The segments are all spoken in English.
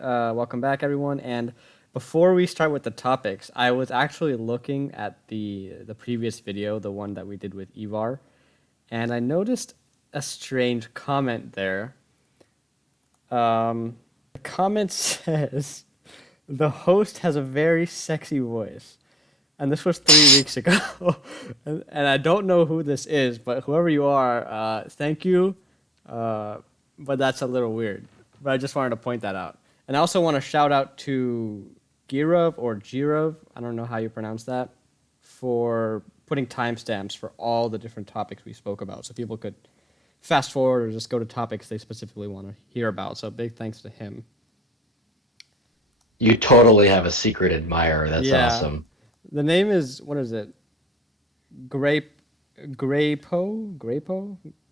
Welcome back, everyone. And before we start with the topics, I was actually looking at the previous video, the one that we did with Ivar, and I noticed a strange comment there. The comment says, "The host has a very sexy voice." And this was 3 weeks ago. And I don't know who this is, but whoever you are, thank you. But that's a little weird. But I just wanted to point that out. And I also want to shout out to Girov, I don't know how you pronounce that, for putting timestamps for all the different topics we spoke about. So people could fast forward or just go to topics they specifically want to hear about. So big thanks to him. You totally have a secret admirer. That's Yeah. awesome. The name is, what is it? Grapo?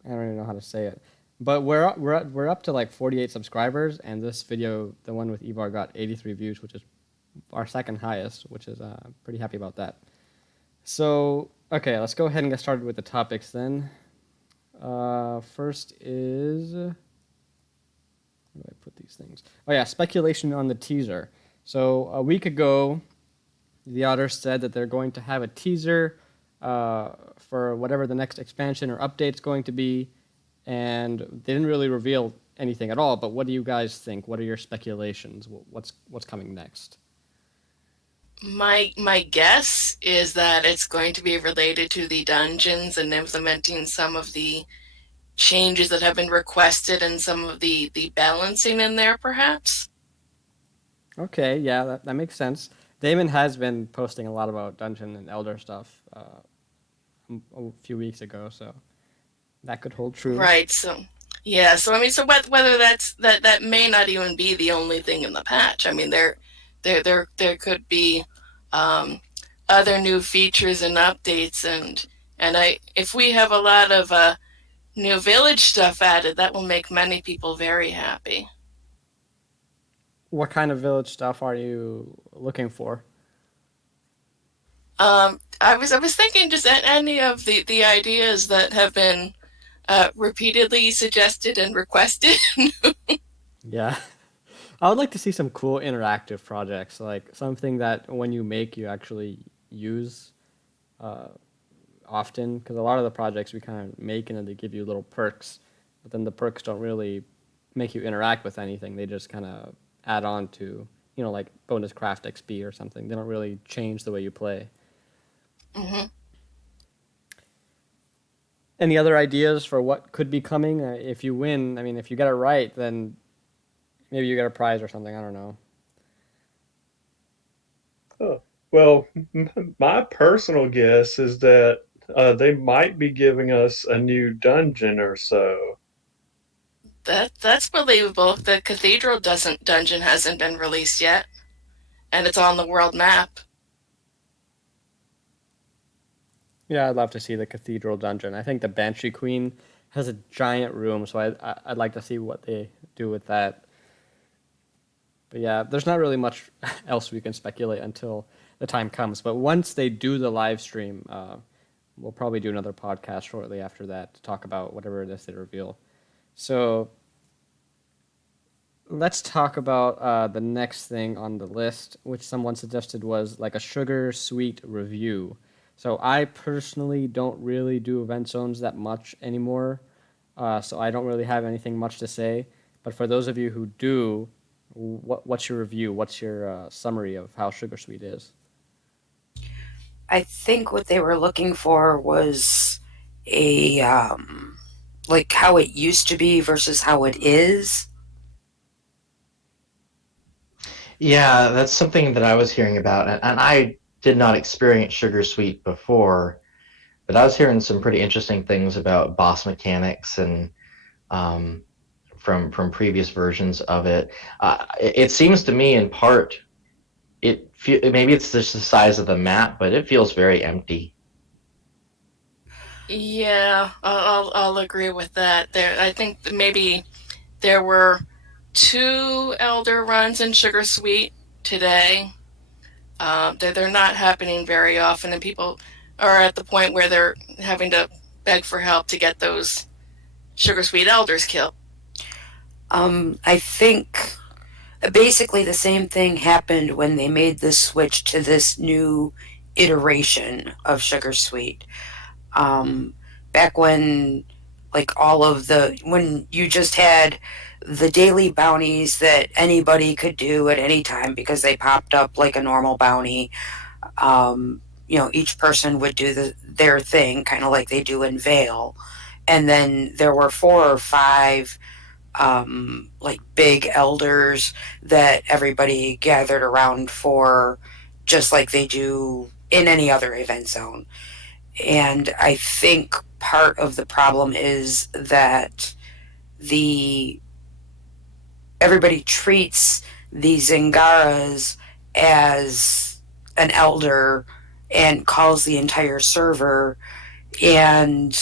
I don't even know how to say it. But we're up to like 48 subscribers, and this video, the one with Ivar, got 83 views, which is our second highest, which is pretty happy about that. So, okay, let's go ahead and get started with the topics then. First is, where do I put these things? Oh yeah, speculation on the teaser. So a week ago, the Otter said that they're going to have a teaser for whatever the next expansion or update's going to be, and they didn't really reveal anything at all. But what do you guys think? What are your speculations? What's coming next? My guess is that it's going to be related to the dungeons and implementing some of the changes that have been requested and some of the balancing in there, perhaps. Okay, yeah, that makes sense. Damon has been posting a lot about Dungeon and Elder stuff a few weeks ago, so that could hold true. Right. So yeah. So I mean, so whether that may not even be the only thing in the patch. I mean, there could be other new features and updates, and if we have a lot of new village stuff added, that will make many people very happy. What kind of village stuff are you looking for? I was thinking just any of the ideas that have been repeatedly suggested and requested. Yeah. I would like to see some cool interactive projects, like something that when you make, you actually use often. Because a lot of the projects we kind of make and then they give you little perks, but then the perks don't really make you interact with anything. They just kind of add on to, like bonus craft XP or something. They don't really change the way you play. Mm-hmm. Any other ideas for what could be coming? If you win, I mean, if you get it right, then maybe you get a prize or something. I don't know. Oh, well, my personal guess is that they might be giving us a new dungeon or so. That's believable. The cathedral dungeon hasn't been released yet, and it's on the world map. Yeah, I'd love to see the cathedral dungeon. I think the Banshee Queen has a giant room, so I'd like to see what they do with that. But yeah, there's not really much else we can speculate until the time comes. But once they do the live stream, we'll probably do another podcast shortly after that to talk about whatever it is they reveal. So let's talk about the next thing on the list, which someone suggested was like a SugarSweet review. So I personally don't really do event zones that much anymore, so I don't really have anything much to say. But for those of you who do, what's your review? What's your summary of how SugarSweet is? I think what they were looking for was a like how it used to be versus how it is. Yeah, that's something that I was hearing about, and I did not experience SugarSweet before, but I was hearing some pretty interesting things about boss mechanics and from previous versions of it. It seems to me, in part, maybe it's just the size of the map, but it feels very empty. Yeah, I'll agree with that. I think maybe there were 2 Elder runs in SugarSweet today. They're not happening very often, and people are at the point where they're having to beg for help to get those SugarSweet Elders killed. I think Basically, the same thing happened when they made the switch to this new iteration of SugarSweet. Um, Back when, like, when you just had the daily bounties that anybody could do at any time because they popped up like a normal bounty. Each person would do their thing, kind of like they do in Vale. And then there were 4 or 5 like big elders that everybody gathered around for, just like they do in any other event zone. And I think part of the problem is that the everybody treats the Zingaras as an elder and calls the entire server, and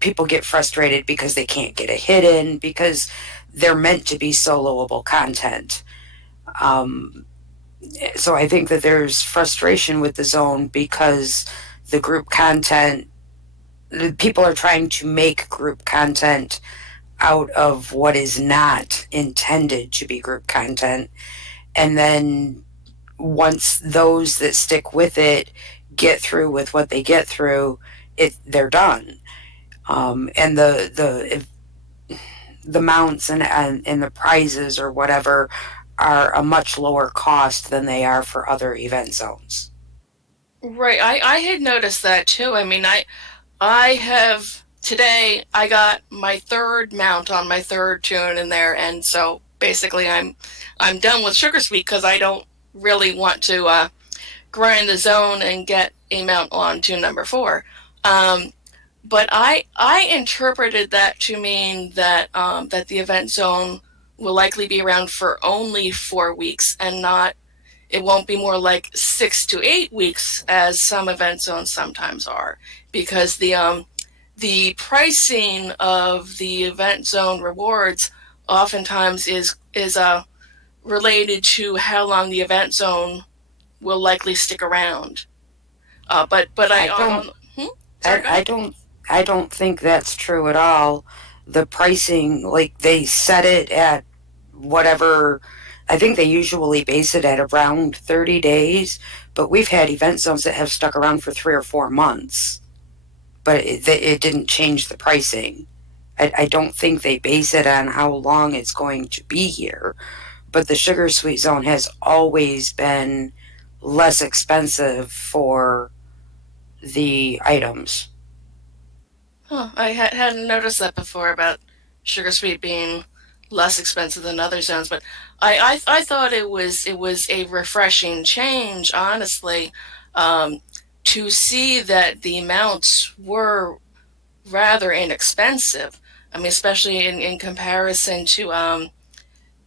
people get frustrated because they can't get a hit in because they're meant to be soloable content. Um, so I think that there's frustration with the zone because the group content, people are trying to make group content out of what is not intended to be group content. And then once those that stick with it get through with what they get through, they're done. And the mounts and the prizes or whatever are a much lower cost than they are for other event zones. Right. I had noticed that too. I mean, I have today. I got my third mount on my third tune in there, and so basically, I'm done with SugarSweet because I don't really want to grind the zone and get a mount on tune number 4. But I interpreted that to mean that that the event zone will likely be around for only 4 weeks and not. It won't be more like 6 to 8 weeks as some event zones sometimes are, because the pricing of the event zone rewards oftentimes is related to how long the event zone will likely stick around. But I don't. Sorry, go I ahead. don't. I don't think that's true at all. The pricing, like they set it at whatever. I think they usually base it at around 30 days, but we've had event zones that have stuck around for 3 or 4 months, but it didn't change the pricing. I don't think they base it on how long it's going to be here, but the Sugar Sweet Zone has always been less expensive for the items. Huh, I hadn't noticed that before about SugarSweet being less expensive than other zones, but I thought it was a refreshing change, honestly, to see that the mounts were rather inexpensive. I mean, especially in comparison to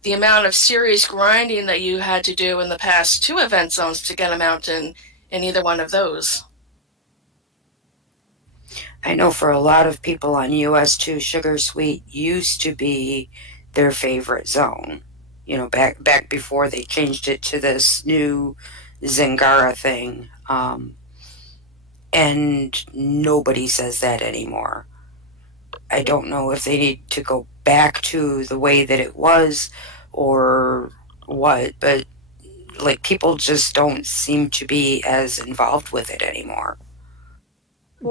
the amount of serious grinding that you had to do in the past 2 event zones to get a mount in either one of those. I know for a lot of people on US2, Sugar Sweet used to be their favorite zone. Back before they changed it to this new Zingara thing. And nobody says that anymore. I don't know if they need to go back to the way that it was or what, but like people just don't seem to be as involved with it anymore.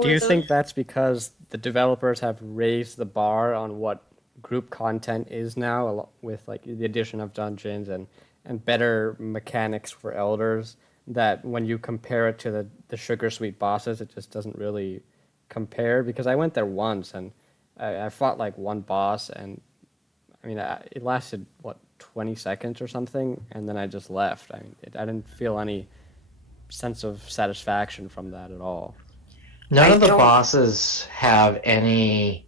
Do you think that's because the developers have raised the bar on what group content is now, with like the addition of dungeons and better mechanics for elders? That when you compare it to the Sugar Sweet bosses, it just doesn't really compare. Because I went there once and I fought like one boss, and I mean it lasted what 20 seconds or something, and then I just left. I mean I didn't feel any sense of satisfaction from that at all. None I of the don't bosses have any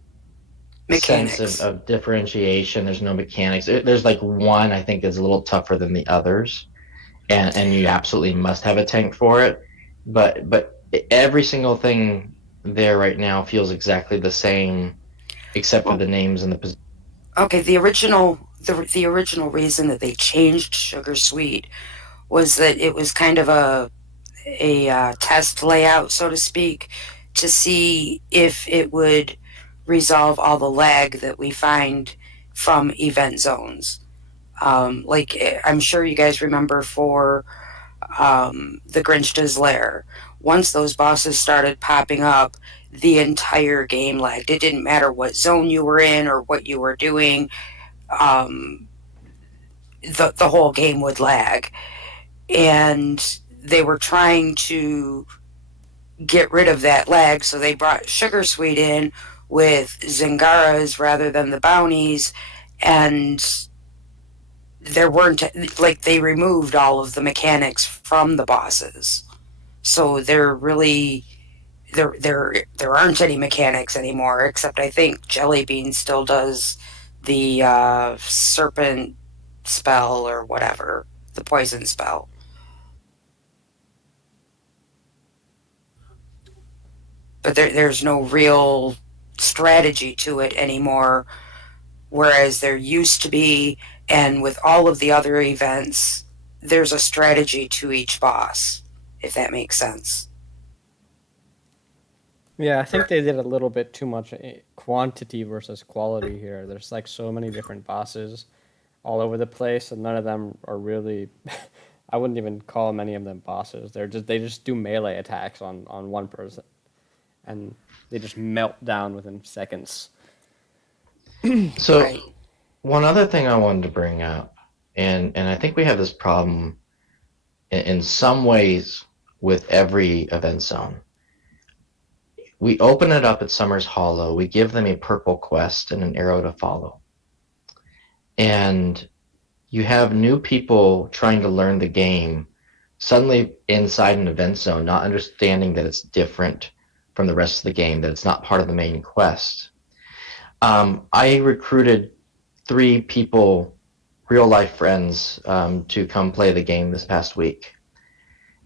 sense mechanics. of differentiation. There's no mechanics. There's like one I think is a little tougher than the others, and you absolutely must have a tank for it. But every single thing there right now feels exactly the same, except for Well, the names and the positions. okay, the original reason that they changed Sugar Sweet was that it was kind of a test layout, so to speak, to see if it would resolve all the lag that we find from event zones. I'm sure you guys remember for the Grinch's Lair. Once those bosses started popping up, the entire game lagged. It didn't matter what zone you were in or what you were doing. Um, the whole game would lag, and they were trying to get rid of that lag, so they brought SugarSweet in with Zingaras rather than the bounties, and there weren't, like, they removed all of the mechanics from the bosses, so there aren't any mechanics anymore, except I think Jellybean still does the serpent spell or whatever, the poison spell. But there's no real strategy to it anymore, whereas there used to be, and with all of the other events, there's a strategy to each boss, if that makes sense. Yeah, I think they did a little bit too much quantity versus quality here. There's like so many different bosses all over the place, and none of them are really. I wouldn't even call many of them bosses. They just do melee attacks on one person, and they just melt down within seconds. So Right. one other thing I wanted to bring up, and I think we have this problem in some ways with every event zone. We open it up at Summer's Hollow. We give them a purple quest and an arrow to follow. And you have new people trying to learn the game suddenly inside an event zone, not understanding that it's different from the rest of the game, that it's not part of the main quest. I recruited 3 people, real life friends, to come play the game this past week.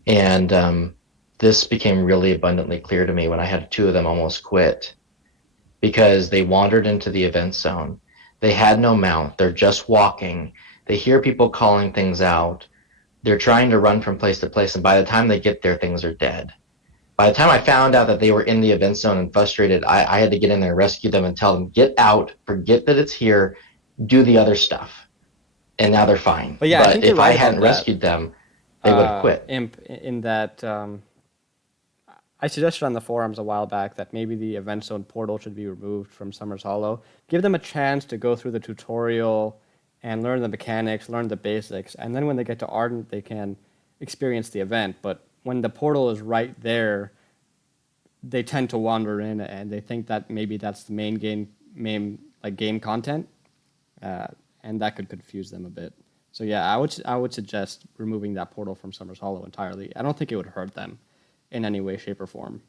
And this became really abundantly clear to me when I had 2 of them almost quit because they wandered into the event zone. They had no mount. They're just walking. They hear people calling things out. They're trying to run from place to place, and by the time they get there, things are dead. By the time I found out that they were in the event zone and frustrated, I had to get in there and rescue them and tell them, get out, forget that it's here, do the other stuff. And now they're fine. But yeah, I think you're if right I about hadn't that. rescued them, they would have quit. Imp, in that I suggested on the forums a while back that maybe the event zone portal should be removed from Summer's Hollow. Give them a chance to go through the tutorial and learn the mechanics, learn the basics, and then when they get to Ardent, they can experience the event. But when the portal is right there, they tend to wander in and they think that maybe that's the main game content, and that could confuse them a bit. So yeah, I would suggest removing that portal from Summer's Hollow entirely. I don't think it would hurt them in any way, shape, or form.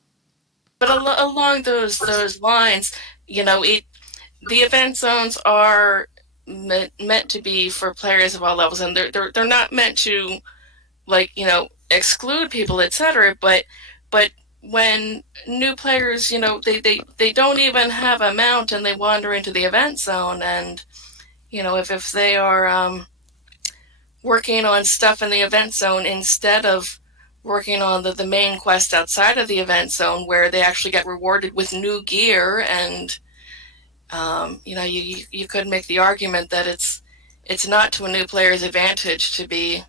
But along those lines, the event zones are meant to be for players of all levels, and they're not meant to, exclude people, etc. But when new players, they don't even have a mount and they wander into the event zone, and if they are working on stuff in the event zone instead of working on the main quest outside of the event zone, where they actually get rewarded with new gear, and you could make the argument that it's not to a new player's advantage to be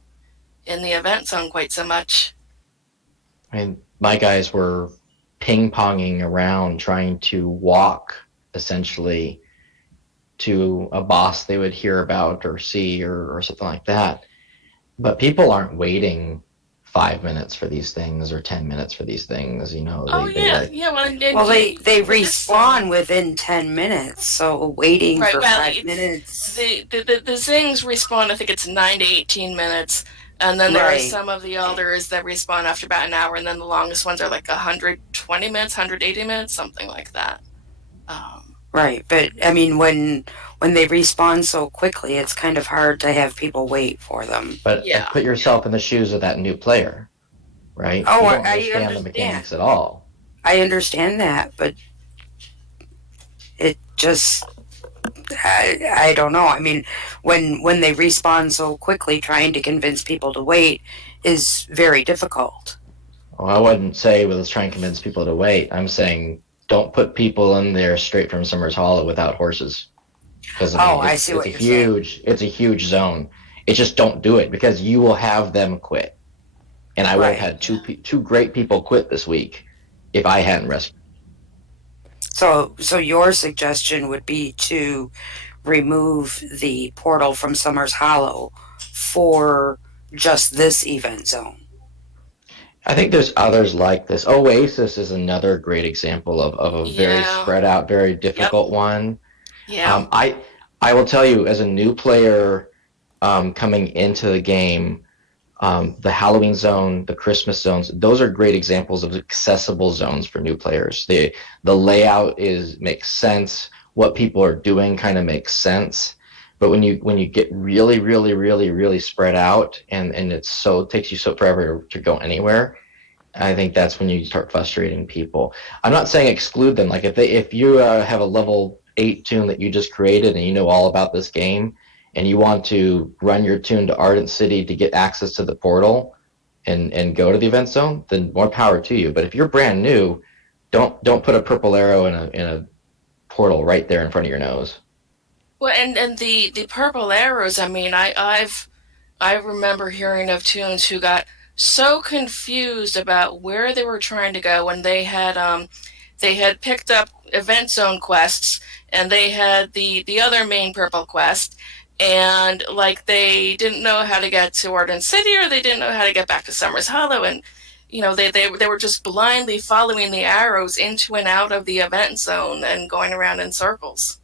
in the event zone quite so much. I mean, my guys were ping-ponging around trying to walk, essentially, to a boss they would hear about or see or something like that. But people aren't waiting 5 minutes for these things or 10 minutes for these things, Well, they respawn within 10 minutes, so waiting for 5 minutes. The Zings respawn, I think it's 9 to 18 minutes, and then there are some of the elders that respawn after about an hour, and then the longest ones are like 120 minutes, 180 minutes, something like that. Right, but I mean, when they respawn so quickly, it's kind of hard to have people wait for them. But put yourself in the shoes of that new player, right? Oh, you don't I understand the mechanics at all. I understand that, but it just, I don't know. I mean, when they respawn so quickly, trying to convince people to wait is very difficult. Well, I wouldn't say let's try and convince people to wait. I'm saying don't put people in there straight from Summer's Hollow without horses. because I Oh, mean I see it's what a you're saying. huge zone. It's just don't do it because you will have them quit. And I would have Right. had two great people quit this week if I hadn't rescued. So your suggestion would be to remove the portal from Summers Hollow for just this event zone. I think there's others like this. Oasis is another great example of a very Yeah. spread out, very Yep. difficult one. Yeah. Um, I I will tell you, as a new player coming into the game, the Halloween zone, the Christmas zones, those are great examples of accessible zones for new players. The layout makes sense. What people are doing kind of makes sense. But when you get really spread out and it takes you so forever to go anywhere, I think that's when you start frustrating people. I'm not saying exclude them. Like if you have a level 8 tune that you just created and you know all about this game, and you want to run your tune to Ardent City to get access to the portal and go to the event zone, then more power to you. But if you're brand new, don't put a purple arrow in a portal right there in front of your nose. Well, and the purple arrows. I mean, I remember hearing of tunes who got so confused about where they were trying to go when they had picked up event zone quests and they had the other main purple quest, and like they didn't know how to get to Ardent City or they didn't know how to get back to Summers Hollow, and they were just blindly following the arrows into and out of the event zone and going around in circles.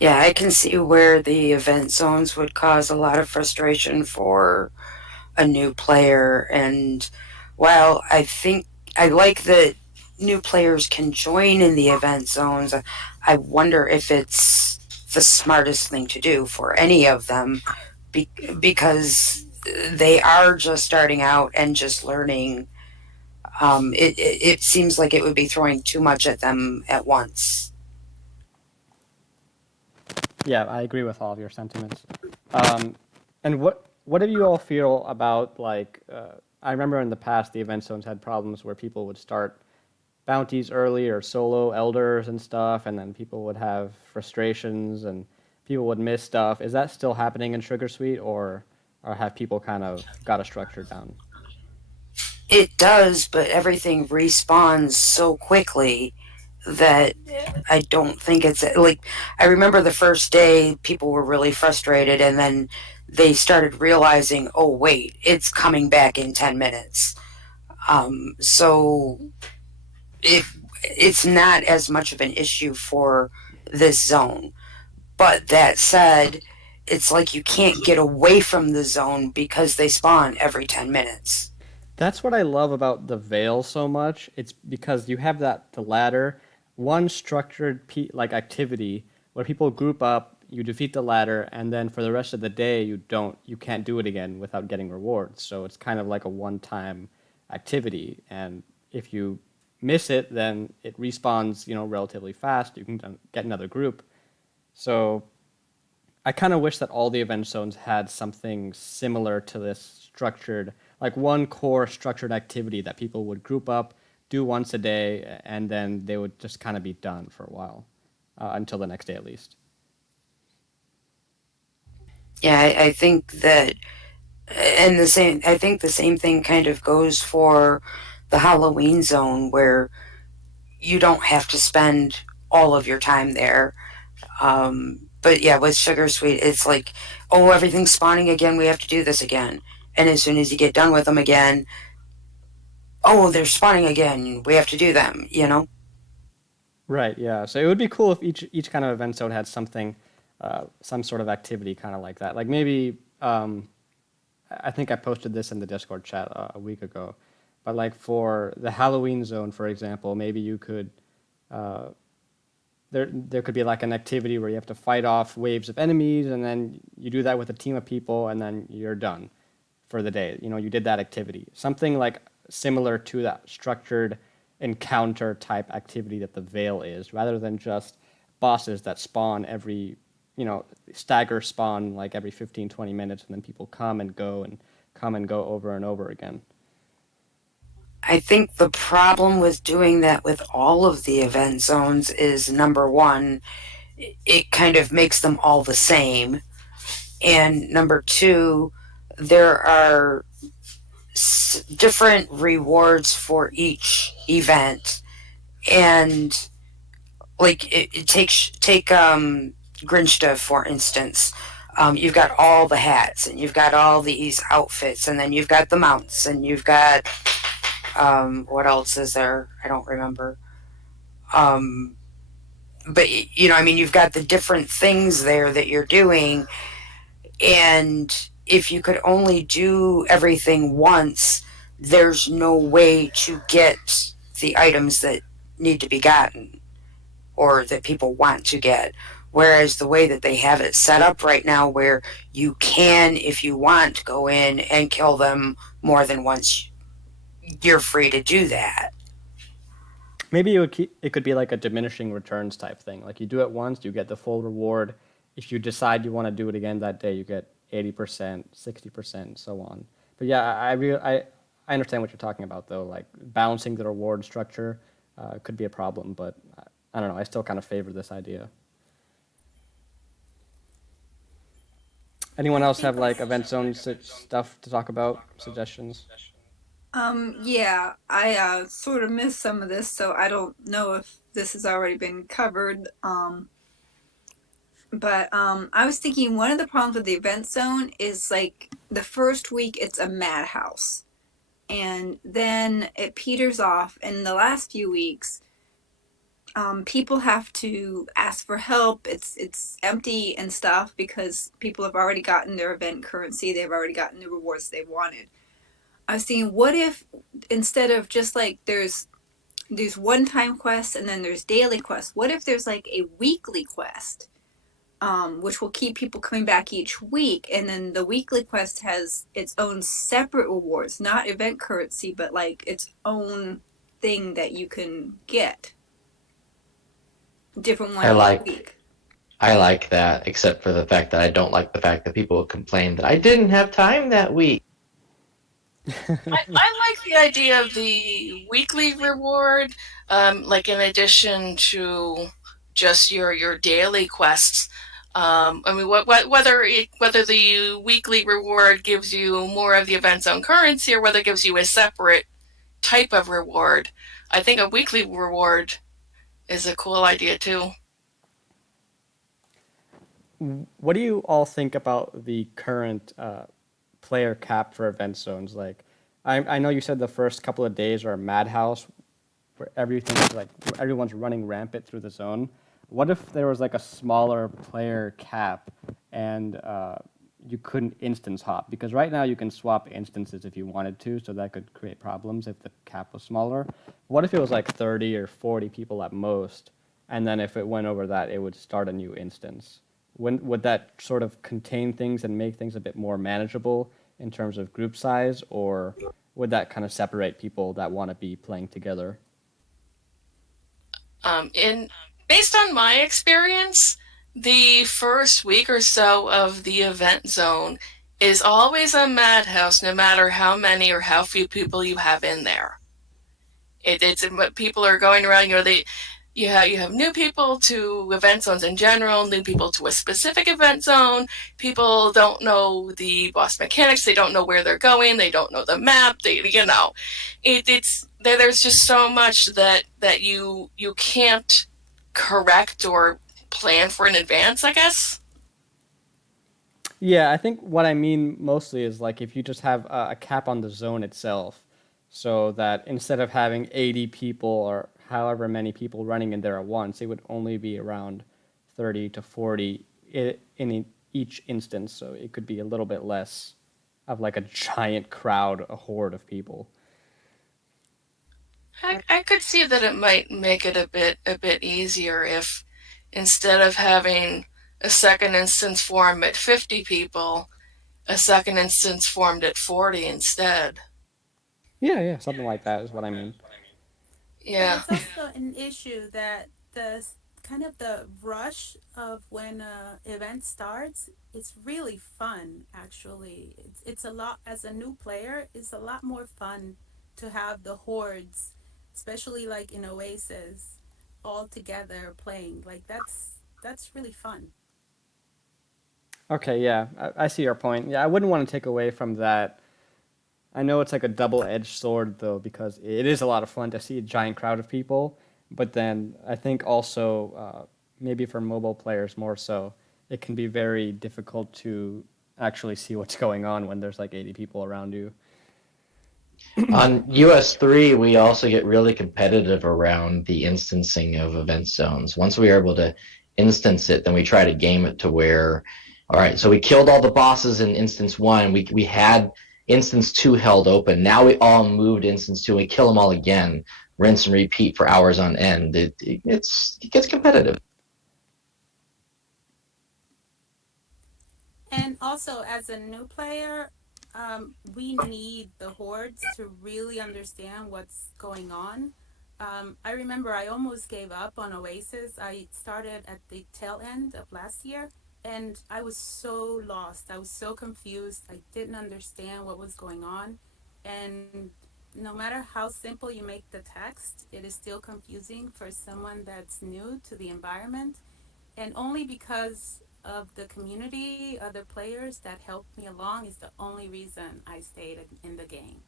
Yeah, I can see where the event zones would cause a lot of frustration for a new player. And while I think I like that new players can join in the event zones, I wonder if it's the smartest thing to do for any of them be, because they are just starting out and just learning. It seems like it would be throwing too much at them at once. Yeah, I agree with all of your sentiments. Um, and what do you all feel about like? I remember in the past the event zones had problems where people would start bounties early or solo elders and stuff, and then people would have frustrations and people would miss stuff. Is that still happening in SugarSweet, or have people kind of got a structure down? It does, but everything respawns so quickly that I don't think it's like I remember the first day people were really frustrated and then they started realizing, oh wait, it's coming back in 10 minutes. So it it's not as much of an issue for this zone. But that said, it's like you can't get away from the zone because they spawn every 10 minutes. That's what I love about the Veil so much. It's because you have the ladder, one structured like activity where people group up, you defeat the ladder, and then for the rest of the day you can't do it again without getting rewards. So it's kind of like a one-time activity, and if you miss it, then it respawns, relatively fast. You can get another group. So I kind of wish that all the event zones had something similar to this structured, like one core structured activity that people would group up, do once a day, and then they would just kind of be done for a while, until the next day at least. Yeah, I think that, and the same. I think the same thing kind of goes for the Halloween zone, where you don't have to spend all of your time there. But yeah, with Sugar Sweet, it's like, oh, everything's spawning again. We have to do this again. And as soon as you get done with them again, oh, they're spawning again. We have to do them. You know? Right. Yeah. So it would be cool if each kind of event zone had something, some sort of activity kind of like that. Like maybe I think I posted this in the Discord chat a week ago, but like for the Halloween zone, for example, maybe you could uh, there could be like an activity where you have to fight off waves of enemies, and then you do that with a team of people, and then you're done for the day. You did that activity. Something like similar to that structured encounter type activity that the Veil is, rather than just bosses that spawn stagger spawn like every 15, 20 minutes, and then people come and go over and over again. I think the problem with doing that with all of the event zones is number one, it kind of makes them all the same. And number two, there are different rewards for each event. And like it takes take Grinchta for instance. You've got all the hats and you've got all these outfits and then you've got the mounts and you've got what else is there? I don't remember. Um, but I mean, you've got the different things there that you're doing, and if you could only do everything once, there's no way to get the items that need to be gotten or that people want to get. Whereas the way that they have it set up right now, where you can, if you want, go in and kill them more than once, you're free to do that. Maybe it could be like a diminishing returns type thing. Like you do it once, you get the full reward. If you decide you want to do it again that day, you get 80%, 60%, so on. But yeah, I understand what you're talking about though. Like balancing the reward structure could be a problem, but I don't know. I still kind of favor this idea. Anyone I else have think like event zone stuff to talk about? Suggestions? yeah, I sort of missed some of this, so I don't know if this has already been covered. But I was thinking one of the problems with the event zone is like the first week it's a madhouse, and then it peters off. And the last few weeks, people have to ask for help. It's empty and stuff because people have already gotten their event currency. They've already gotten the rewards they wanted. I was thinking, what if instead of just like there's one-time quests and then there's daily quests, what if there's like a weekly quest, which will keep people coming back each week, and then the weekly quest has its own separate rewards, not event currency, but like its own thing that you can get, different one I each like week. I like that, except for the fact that I don't like the fact that people complain that I didn't have time that week. I like the idea of the weekly reward, like in addition to just your daily quests. I mean, whether the weekly reward gives you more of the event zone currency or whether it gives you a separate type of reward, I think a weekly reward is a cool idea too. What do you all think about the current player cap for event zones? Like, I know you said the first couple of days are a madhouse, where everything's like everyone's running rampant through the zone. What if there was like a smaller player cap and you couldn't instance hop? Because right now you can swap instances if you wanted to, so that could create problems if the cap was smaller. What if it was like 30 or 40 people at most, and then if it went over that, it would start a new instance? Would that sort of contain things and make things a bit more manageable in terms of group size, or would that kind of separate people that want to be playing together? In Based on my experience, the first week or so of the event zone is always a madhouse, no matter how many or how few people you have in there. It's what people are going around. You have new people to event zones in general, new people to a specific event zone. People don't know the boss mechanics. They don't know where they're going. They don't know the map. It's there's just so much that you can't correct or plan for in advance, I guess. Yeah, I think what I mean mostly is like if you just have a cap on the zone itself, so that instead of having 80 people or however many people running in there at once, it would only be around 30 to 40 in each instance. So it could be a little bit less of like a giant crowd, a horde of people. I could see that it might make it a bit easier if instead of having a second instance form at 50 people, a second instance formed at 40 instead. Yeah, yeah, something like that is what I mean. But Yeah. it's also an issue that kind of the rush of when a event starts, it's really fun actually. It's a lot, as a new player, it's a lot more fun to have the hordes, especially like in Oasis, all together playing. Like that's really fun. Okay, yeah, I see your point. Yeah, I wouldn't want to take away from that. I know it's like a double-edged sword though, because it is a lot of fun to see a giant crowd of people, but then I think also maybe for mobile players more so, it can be very difficult to actually see what's going on when there's like 80 people around you. On US3, we also get really competitive around the instancing of event zones. Once we are able to instance it, then we try to game it to where, all right, so we killed all the bosses in instance 1. We had instance 2 held open. Now we all moved to instance 2 and we kill them all again, rinse and repeat for hours on end. It gets competitive. And also, as a new player, we need the hordes to really understand what's going on. I remember I almost gave up on Oasis. I started at the tail end of last year, and I was so lost. I was so confused. I didn't understand what was going on. And no matter how simple you make the text, it is still confusing for someone that's new to the environment. And only because of the community, other players that helped me along is the only reason I stayed in the game.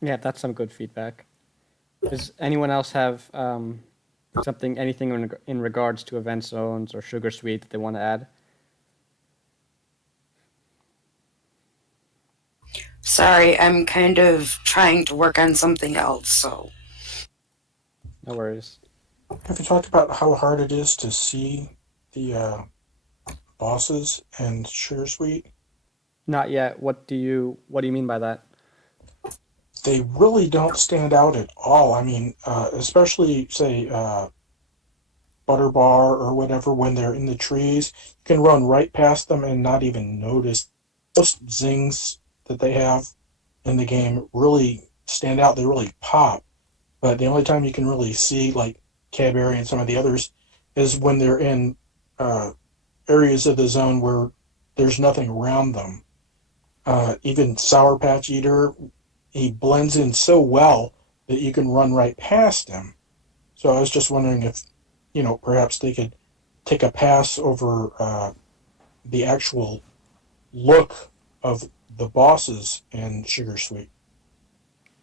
Yeah, that's some good feedback. Does anyone else have anything in regards to event zones or SugarSweet that they want to add? Sorry, I'm kind of trying to work on something else, so. No worries. Have you talked about how hard it is to see the bosses in SugarSweet? Not yet. What do you mean by that? They really don't stand out at all. I mean, especially say Butterbar or whatever, when they're in the trees, you can run right past them and not even notice. Those zings that they have in the game really stand out. They really pop. But the only time you can really see, like Cadbury and some of the others, is when they're in areas of the zone where there's nothing around them. Even Sour Patch Eater, he blends in so well that you can run right past him. So I was just wondering if, perhaps they could take a pass over the actual look of the bosses in SugarSweet.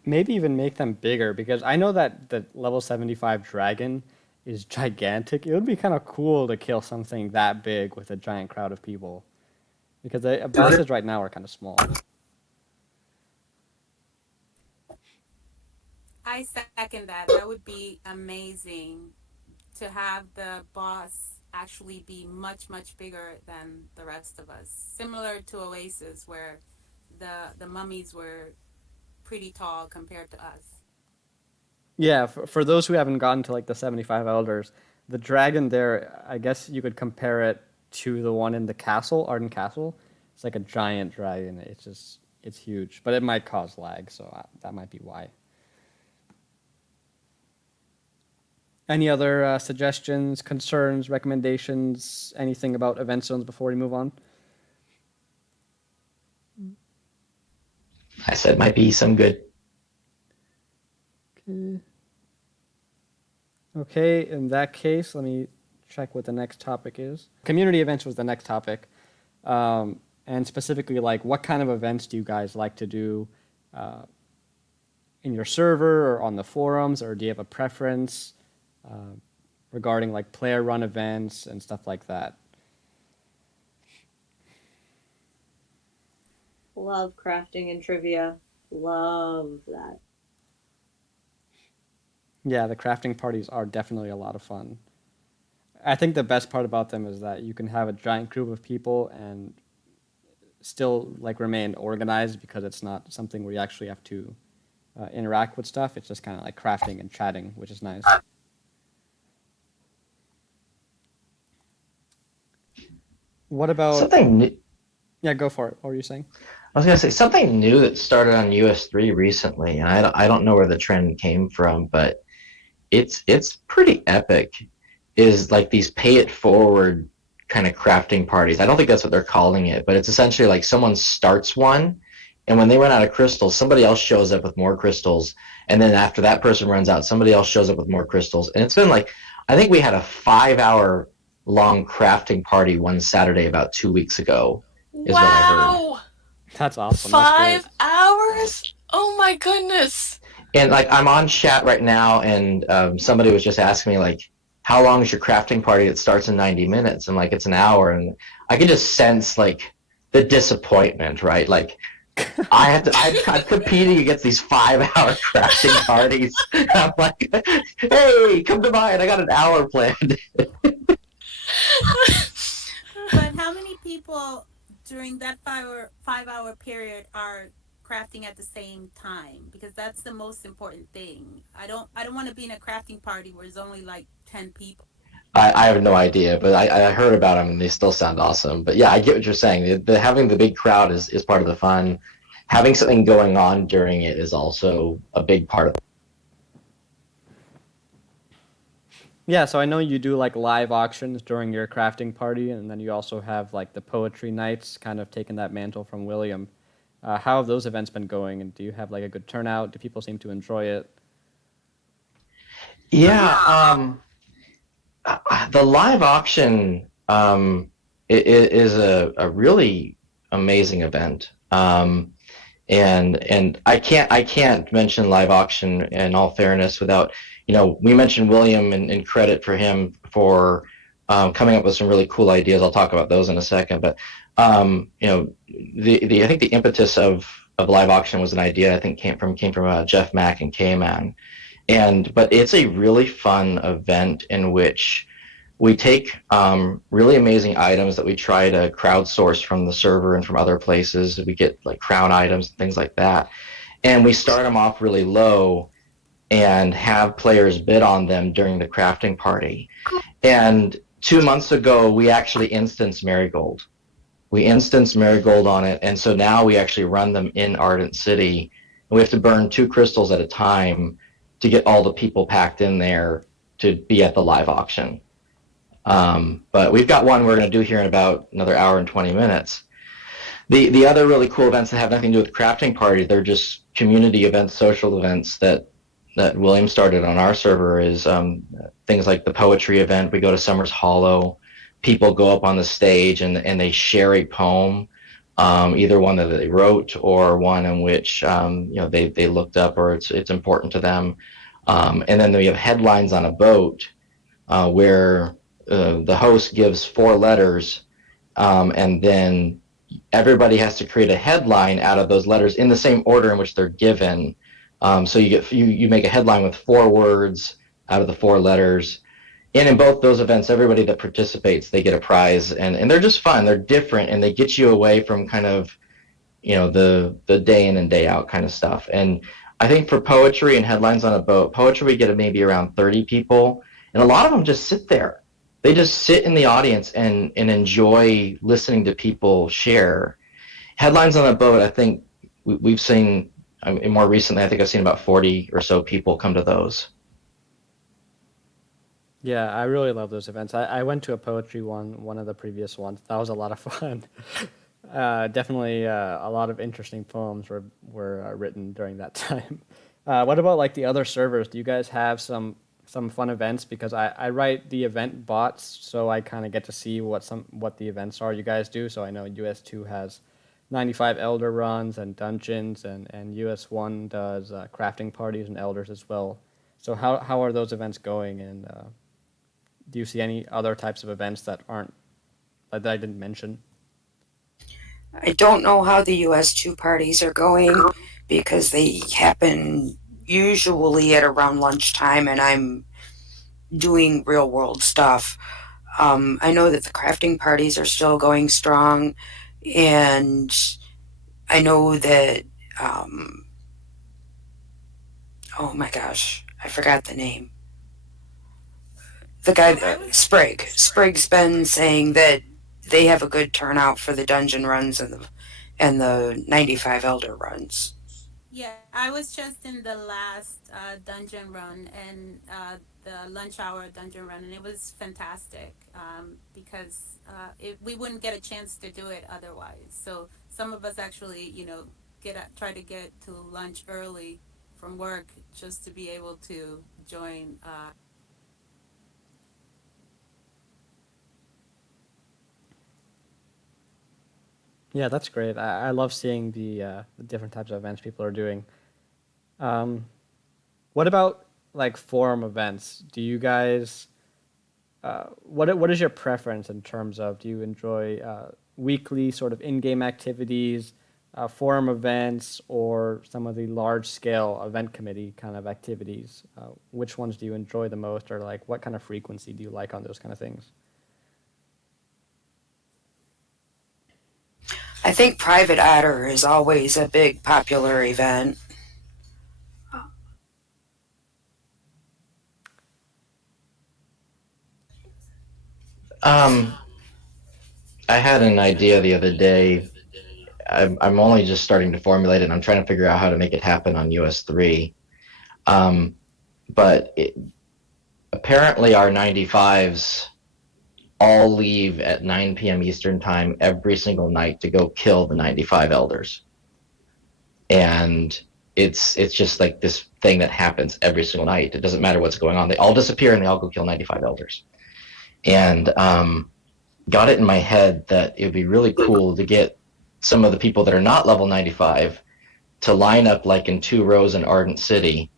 Maybe even make them bigger, because I know that the level 75 dragon is gigantic. It would be kind of cool to kill something that big with a giant crowd of people, because the bosses right now are kind of small. I second that. That would be amazing to have the boss actually be much, much bigger than the rest of us. Similar to Oasis, where the mummies were pretty tall compared to us. Yeah, for those who haven't gotten to like the 75 elders, the dragon there, I guess you could compare it to the one in the castle, Arden Castle. It's like a giant dragon. It's huge, but it might cause lag, so that might be why. Any other suggestions, concerns, recommendations, anything about event zones before we move on? I said might be some good. Okay, in that case, let me check what the next topic is. Community events was the next topic. And specifically, like, what kind of events do you guys like to do in your server or on the forums, or do you have a preference regarding like player-run events and stuff like that? Love crafting and trivia. Love that. Yeah, the crafting parties are definitely a lot of fun. I think the best part about them is that you can have a giant group of people and still like remain organized, because it's not something where you actually have to interact with stuff. It's just kind of like crafting and chatting, which is nice. What about Something new. Yeah, go for it. What were you saying? I was gonna say something new that started on US3 recently, and I don't know where the trend came from, but it's pretty epic. Is like these pay it forward kind of crafting parties. I don't think that's what they're calling it, but it's essentially like someone starts one, and when they run out of crystals, somebody else shows up with more crystals, and then after that person runs out, somebody else shows up with more crystals. And it's been like, I think we had a 5 hour long crafting party one Saturday about 2 weeks ago, is what I heard. Wow! That's awesome. That's great. 5 hours? Oh my goodness! And like I'm on chat right now, and somebody was just asking me like, how long is your crafting party that starts in 90 minutes? I'm like, it's an hour. And I could just sense like the disappointment, right? Like I'm competing against these 5 hour crafting parties. I'm like, hey, come to mine. I got an hour planned. But how many people during that 5 hour period are crafting at the same time? Because that's the most important thing. I don't want to be in a crafting party where there's only like 10 people. I have no idea, but I heard about them and they still sound awesome. But yeah, I get what you're saying. Having the big crowd is part of the fun. Having something going on during it is also a big part of it. Yeah, so I know you do like live auctions during your crafting party, and then you also have like the poetry nights, kind of taking that mantle from William. How have those events been going, and do you have like a good turnout? Do people seem to enjoy it? Yeah, the live auction is a really amazing event. And I can't mention live auction in all fairness without, we mentioned William and credit for him for coming up with some really cool ideas. I'll talk about those in a second, but the I think the impetus of live auction was an idea I think came from Jeff Mack and K-Man, but it's a really fun event in which we take really amazing items that we try to crowdsource from the server and from other places. We get like crown items and things like that, and we start them off really low and have players bid on them during the crafting party. And 2 months ago, we actually instanced Marigold. We instanced Marigold on it, and so now we actually run them in Ardent City. And we have to burn 2 crystals at a time to get all the people packed in there to be at the live auction. But we've got one we're going to do here in about another hour and 20 minutes. The other really cool events that have nothing to do with the crafting party, they're just community events, social events that William started on our server is things like the poetry event. We go to Summer's Hollow. People go up on the stage and they share a poem, either one that they wrote or one in which they looked up or it's important to them. And then we have headlines on a boat where the host gives 4 letters, and then everybody has to create a headline out of those letters in the same order in which they're given. So you make a headline with 4 words out of the 4 letters. And in both those events, everybody that participates, they get a prize, and they're just fun. They're different, and they get you away from kind of, the day in and day out kind of stuff. And I think for poetry and headlines on a boat, poetry we get maybe around 30 people, and a lot of them just sit there. They just sit in the audience and enjoy listening to people share. Headlines on a boat, I think we've seen, more recently, I think I've seen about 40 or so people come to those. Yeah, I really love those events. I went to a poetry one of the previous ones. That was a lot of fun. Definitely a lot of interesting poems were written during that time. What about like the other servers? Do you guys have some fun events? Because I write the event bots, so I kind of get to see what the events are you guys do. So I know US2 has 95 Elder runs and dungeons, and US1 does crafting parties and elders as well. So how are those events going, and do you see any other types of events that I didn't mention? I don't know how the US2 parties are going because they happen usually at around lunchtime, and I'm doing real world stuff. I know that the crafting parties are still going strong, and I know that, oh my gosh, I forgot the name. The guy, Sprig's been saying that they have a good turnout for the dungeon runs and the 95 Elder runs. Yeah, I was just in the last dungeon run, and the lunch hour dungeon run, and it was fantastic because we wouldn't get a chance to do it otherwise. So some of us actually, try to get to lunch early from work just to be able to join. Yeah, that's great. I love seeing the different types of events people are doing. Um, what about like forum events? Do you guys what is your preference in terms of do you enjoy weekly sort of in-game activities, forum events, or some of the large-scale event committee kind of activities? Which ones do you enjoy the most, or like what kind of frequency do you like on those kind of things? I think Private Otter is always a big popular event. Um, I had an idea the other day. I'm only just starting to formulate it, and I'm trying to figure out how to make it happen on US3. Um, but apparently, our 95s all leave at 9 p.m. Eastern time every single night to go kill the 95 elders. And it's just like this thing that happens every single night. It doesn't matter what's going on. They all disappear and they all go kill 95 elders. And got it in my head that it would be really cool to get some of the people that are not level 95 to line up like in 2 rows in Ardent City,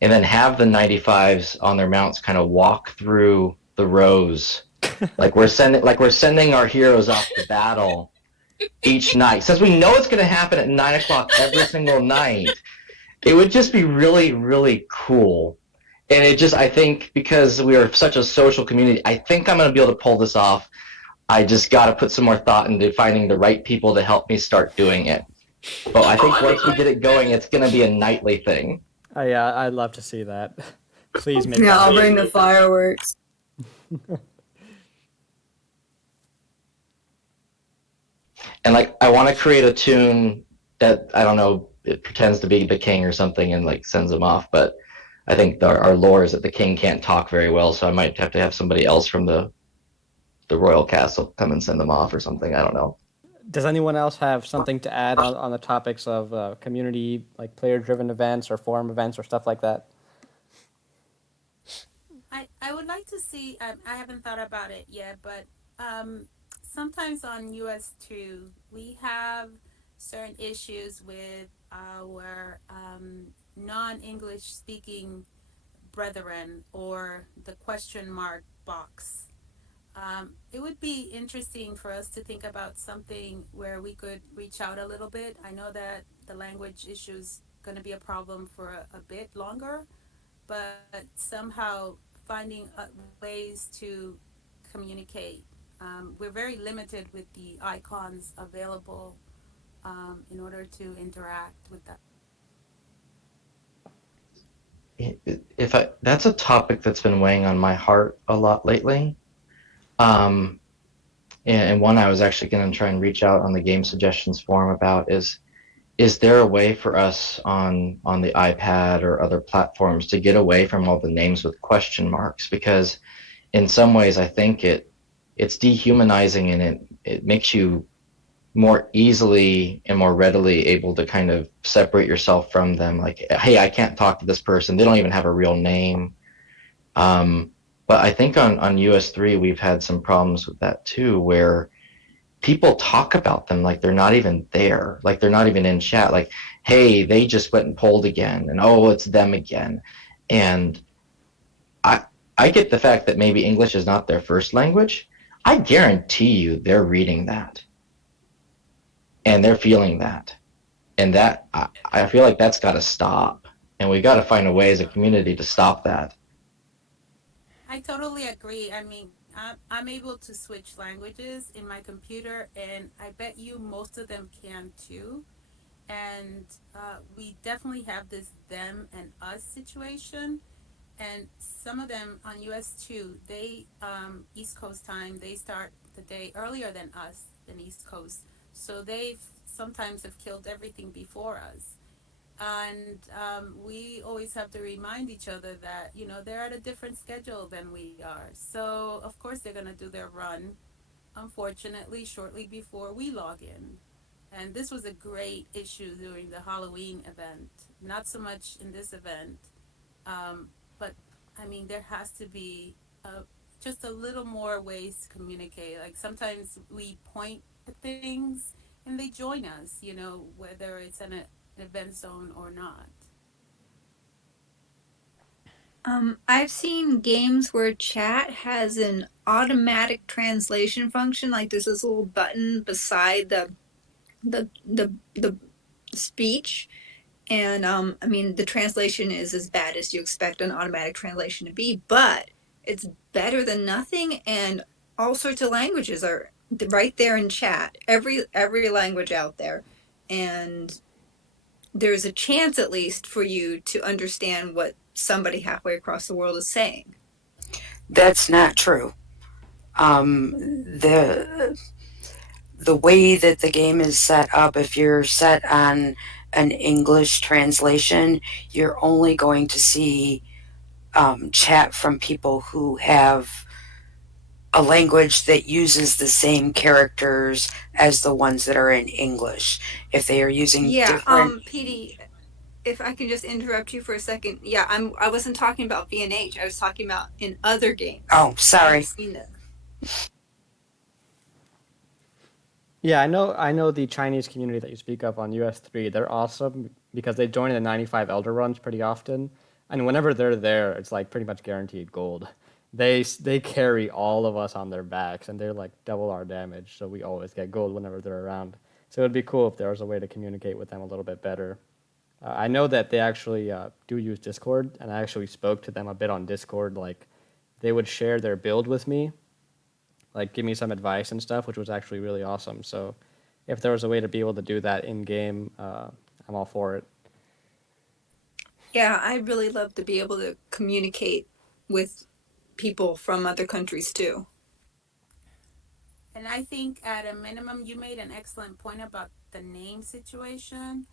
and then have the 95s on their mounts kind of walk through the rows like we're sending our heroes off to battle each night. Since we know it's going to happen at 9 o'clock every single night, it would just be really, really cool. And I think because we are such a social community, I think I'm going to be able to pull this off. I just got to put some more thought into finding the right people to help me start doing it. But I think once we get it going, it's going to be a nightly thing. Yeah, I'd love to see that. Please make Yeah, that I'll happen. bring the fireworks. And like, I want to create a tune that, I don't know, it pretends to be the king or something and like sends them off. But I think our lore is that the king can't talk very well, so I might have to have somebody else from the royal castle come and send them off or something. I don't know. Does anyone else have something to add on the topics of community, like player-driven events or forum events or stuff like that? I would like to see. I haven't thought about it yet, but sometimes on US2 we have certain issues with our non-English speaking brethren or the question mark box. It would be interesting for us to think about something where we could reach out a little bit. I know that the language issue is going to be a problem for a bit longer, but somehow finding ways to communicate. We're very limited with the icons available in order to interact with that. That's a topic that's been weighing on my heart a lot lately. Um, and one I was actually going to try and reach out on the game suggestions forum about is there a way for us on the iPad or other platforms to get away from all the names with question marks? Because in some ways I think it's dehumanizing, and it makes you more easily and more readily able to kind of separate yourself from them. Like, hey, I can't talk to this person. They don't even have a real name. But I think on US3 we've had some problems with that too, where people talk about them like they're not even there, like they're not even in chat. Like, hey, they just went and polled again, and oh, it's them again. And I get the fact that maybe English is not their first language. I guarantee you they're reading that and they're feeling that, and that I feel like that's got to stop, and we got to find a way as a community to stop that. I totally agree. I mean, I'm able to switch languages in my computer, and I bet you most of them can too. And we definitely have this them and us situation. And some of them on US2, they East Coast time, they start the day earlier than us, than East Coast. So they sometimes have killed everything before us. And we always have to remind each other that, you know, they're at a different schedule than we are. So, of course, they're going to do their run, unfortunately, shortly before we log in. And this was a great issue during the Halloween event. Not so much in this event, but I mean, there has to be just a little more ways to communicate. Like sometimes we point at things and they join us, you know, whether it's an event zone or not. I've seen games where chat has an automatic translation function. Like there's this little button beside the speech, and I mean the translation is as bad as you expect an automatic translation to be, but it's better than nothing. And all sorts of languages are right there in chat. Every language out there, and there's a chance at least for you to understand what somebody halfway across the world is saying. That's not true. The way that the game is set up, if you're set on an English translation, you're only going to see chat from people who have a language that uses the same characters as the ones that are in English. If they are using Yeah, different, PD, if I can just interrupt you for a second. Yeah, I wasn't talking about VNH. I was talking about in other games. oh, sorry. I've seen this. Yeah, I know the Chinese community that you speak of on US3. They're awesome because they join in the 95 Elder runs pretty often, and whenever they're there, it's like pretty much guaranteed gold. They carry all of us on their backs, and they're like double our damage, so we always get gold whenever they're around. So it'd be cool if there was a way to communicate with them a little bit better. I know that they actually do use Discord, and I actually spoke to them a bit on Discord. Like, they would share their build with me, like give me some advice and stuff, which was actually really awesome. So if there was a way to be able to do that in game, I'm all for it. Yeah, I'd really love to be able to communicate with people from other countries too. And I think at a minimum, you made an excellent point about the name situation.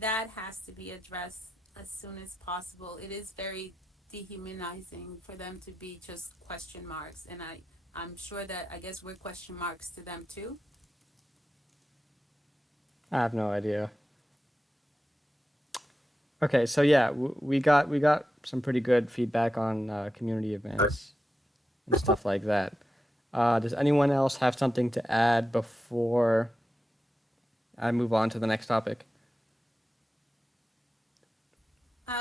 That has to be addressed as soon as possible. It is very dehumanizing for them to be just question marks. And I'm sure that I guess we're question marks to them too. I have no idea. Okay, so yeah, we got some pretty good feedback on community events and stuff like that. Does anyone else have something to add before I move on to the next topic?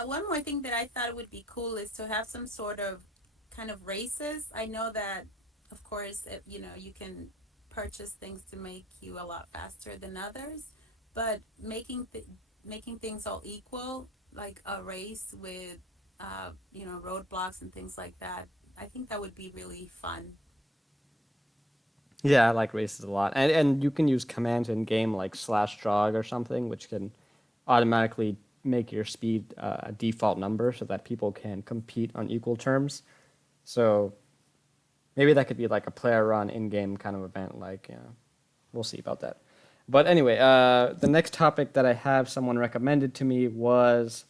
One more thing that I thought would be cool is to have some sort of kind of races. I know that, of course, you know, you can purchase things to make you a lot faster than others, but making things all equal, like a race with, you know, roadblocks and things like that. I think that would be really fun. Yeah, I like races a lot, and you can use commands in game like /jog or something, which can automatically make your speed a default number so that people can compete on equal terms. So maybe that could be like a player run in-game kind of event. Like, you know, we'll see about that. But anyway, the next topic that I have someone recommended to me was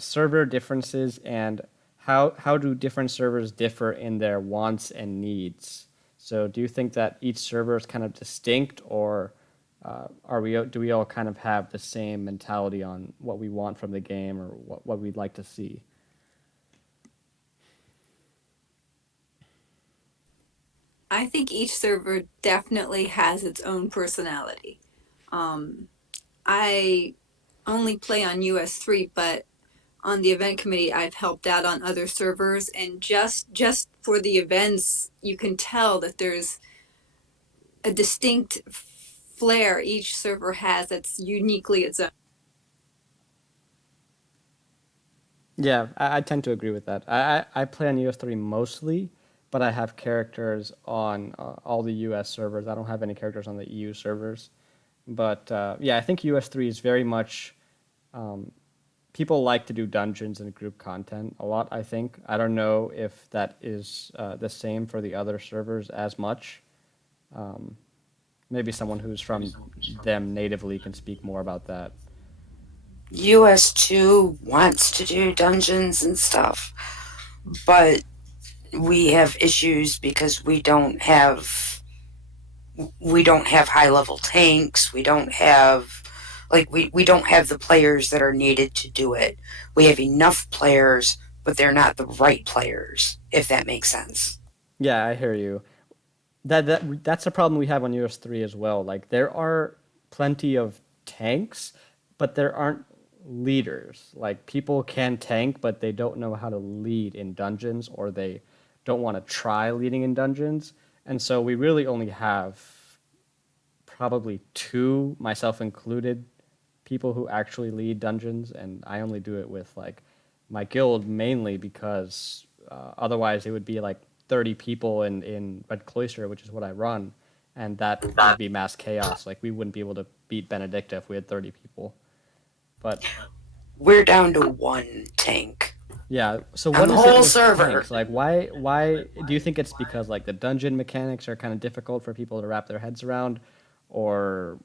server differences and how do different servers differ in their wants and needs. So do you think that each server is kind of distinct, or do we all kind of have the same mentality on what we want from the game or what we'd like to see? I think each server definitely has its own personality. I only play on US3, but on the event committee, I've helped out on other servers, and just for the events, you can tell that there's a distinct flair each server has that's uniquely its own. Yeah, I tend to agree with that. I play on US3 mostly, but I have characters on all the US servers. I don't have any characters on the EU servers. But yeah, I think US3 is very much people like to do dungeons and group content a lot, I think. I don't know if that is the same for the other servers as much. Maybe someone who's from them natively can speak more about that. US2 wants to do dungeons and stuff, but we have issues because we don't have high level tanks. We don't have we don't have the players that are needed to do it. We have enough players, but they're not the right players, if that makes sense. Yeah, I hear you. That's a problem we have on US3 as well. Like there are plenty of tanks, but there aren't leaders. Like people can tank, but they don't know how to lead in dungeons, or they don't want to try leading in dungeons. And so we really only have probably two, myself included, people who actually lead dungeons, and I only do it with like my guild mainly because otherwise it would be like 30 people in Red Cloister, which is what I run, and that would be mass chaos. Like we wouldn't be able to beat Benedicta if we had 30 people. But We're down to one tank yeah, so on what the is it whole with server. tanks? Like why do you think it's because like the dungeon mechanics are kind of difficult for people to wrap their heads around, or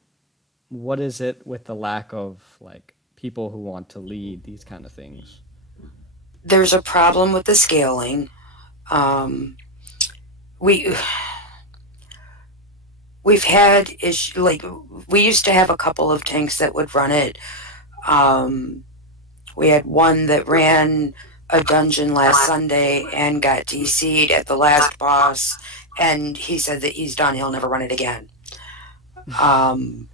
what is it with the lack of like people who want to lead these kind of things? There's a problem with the scaling. Um, we we've had issue like we used to have a couple of tanks that would run it. Um, we had one that ran a dungeon last Sunday and got DC'd at the last boss, and he said that he's done. He'll never run it again. Um,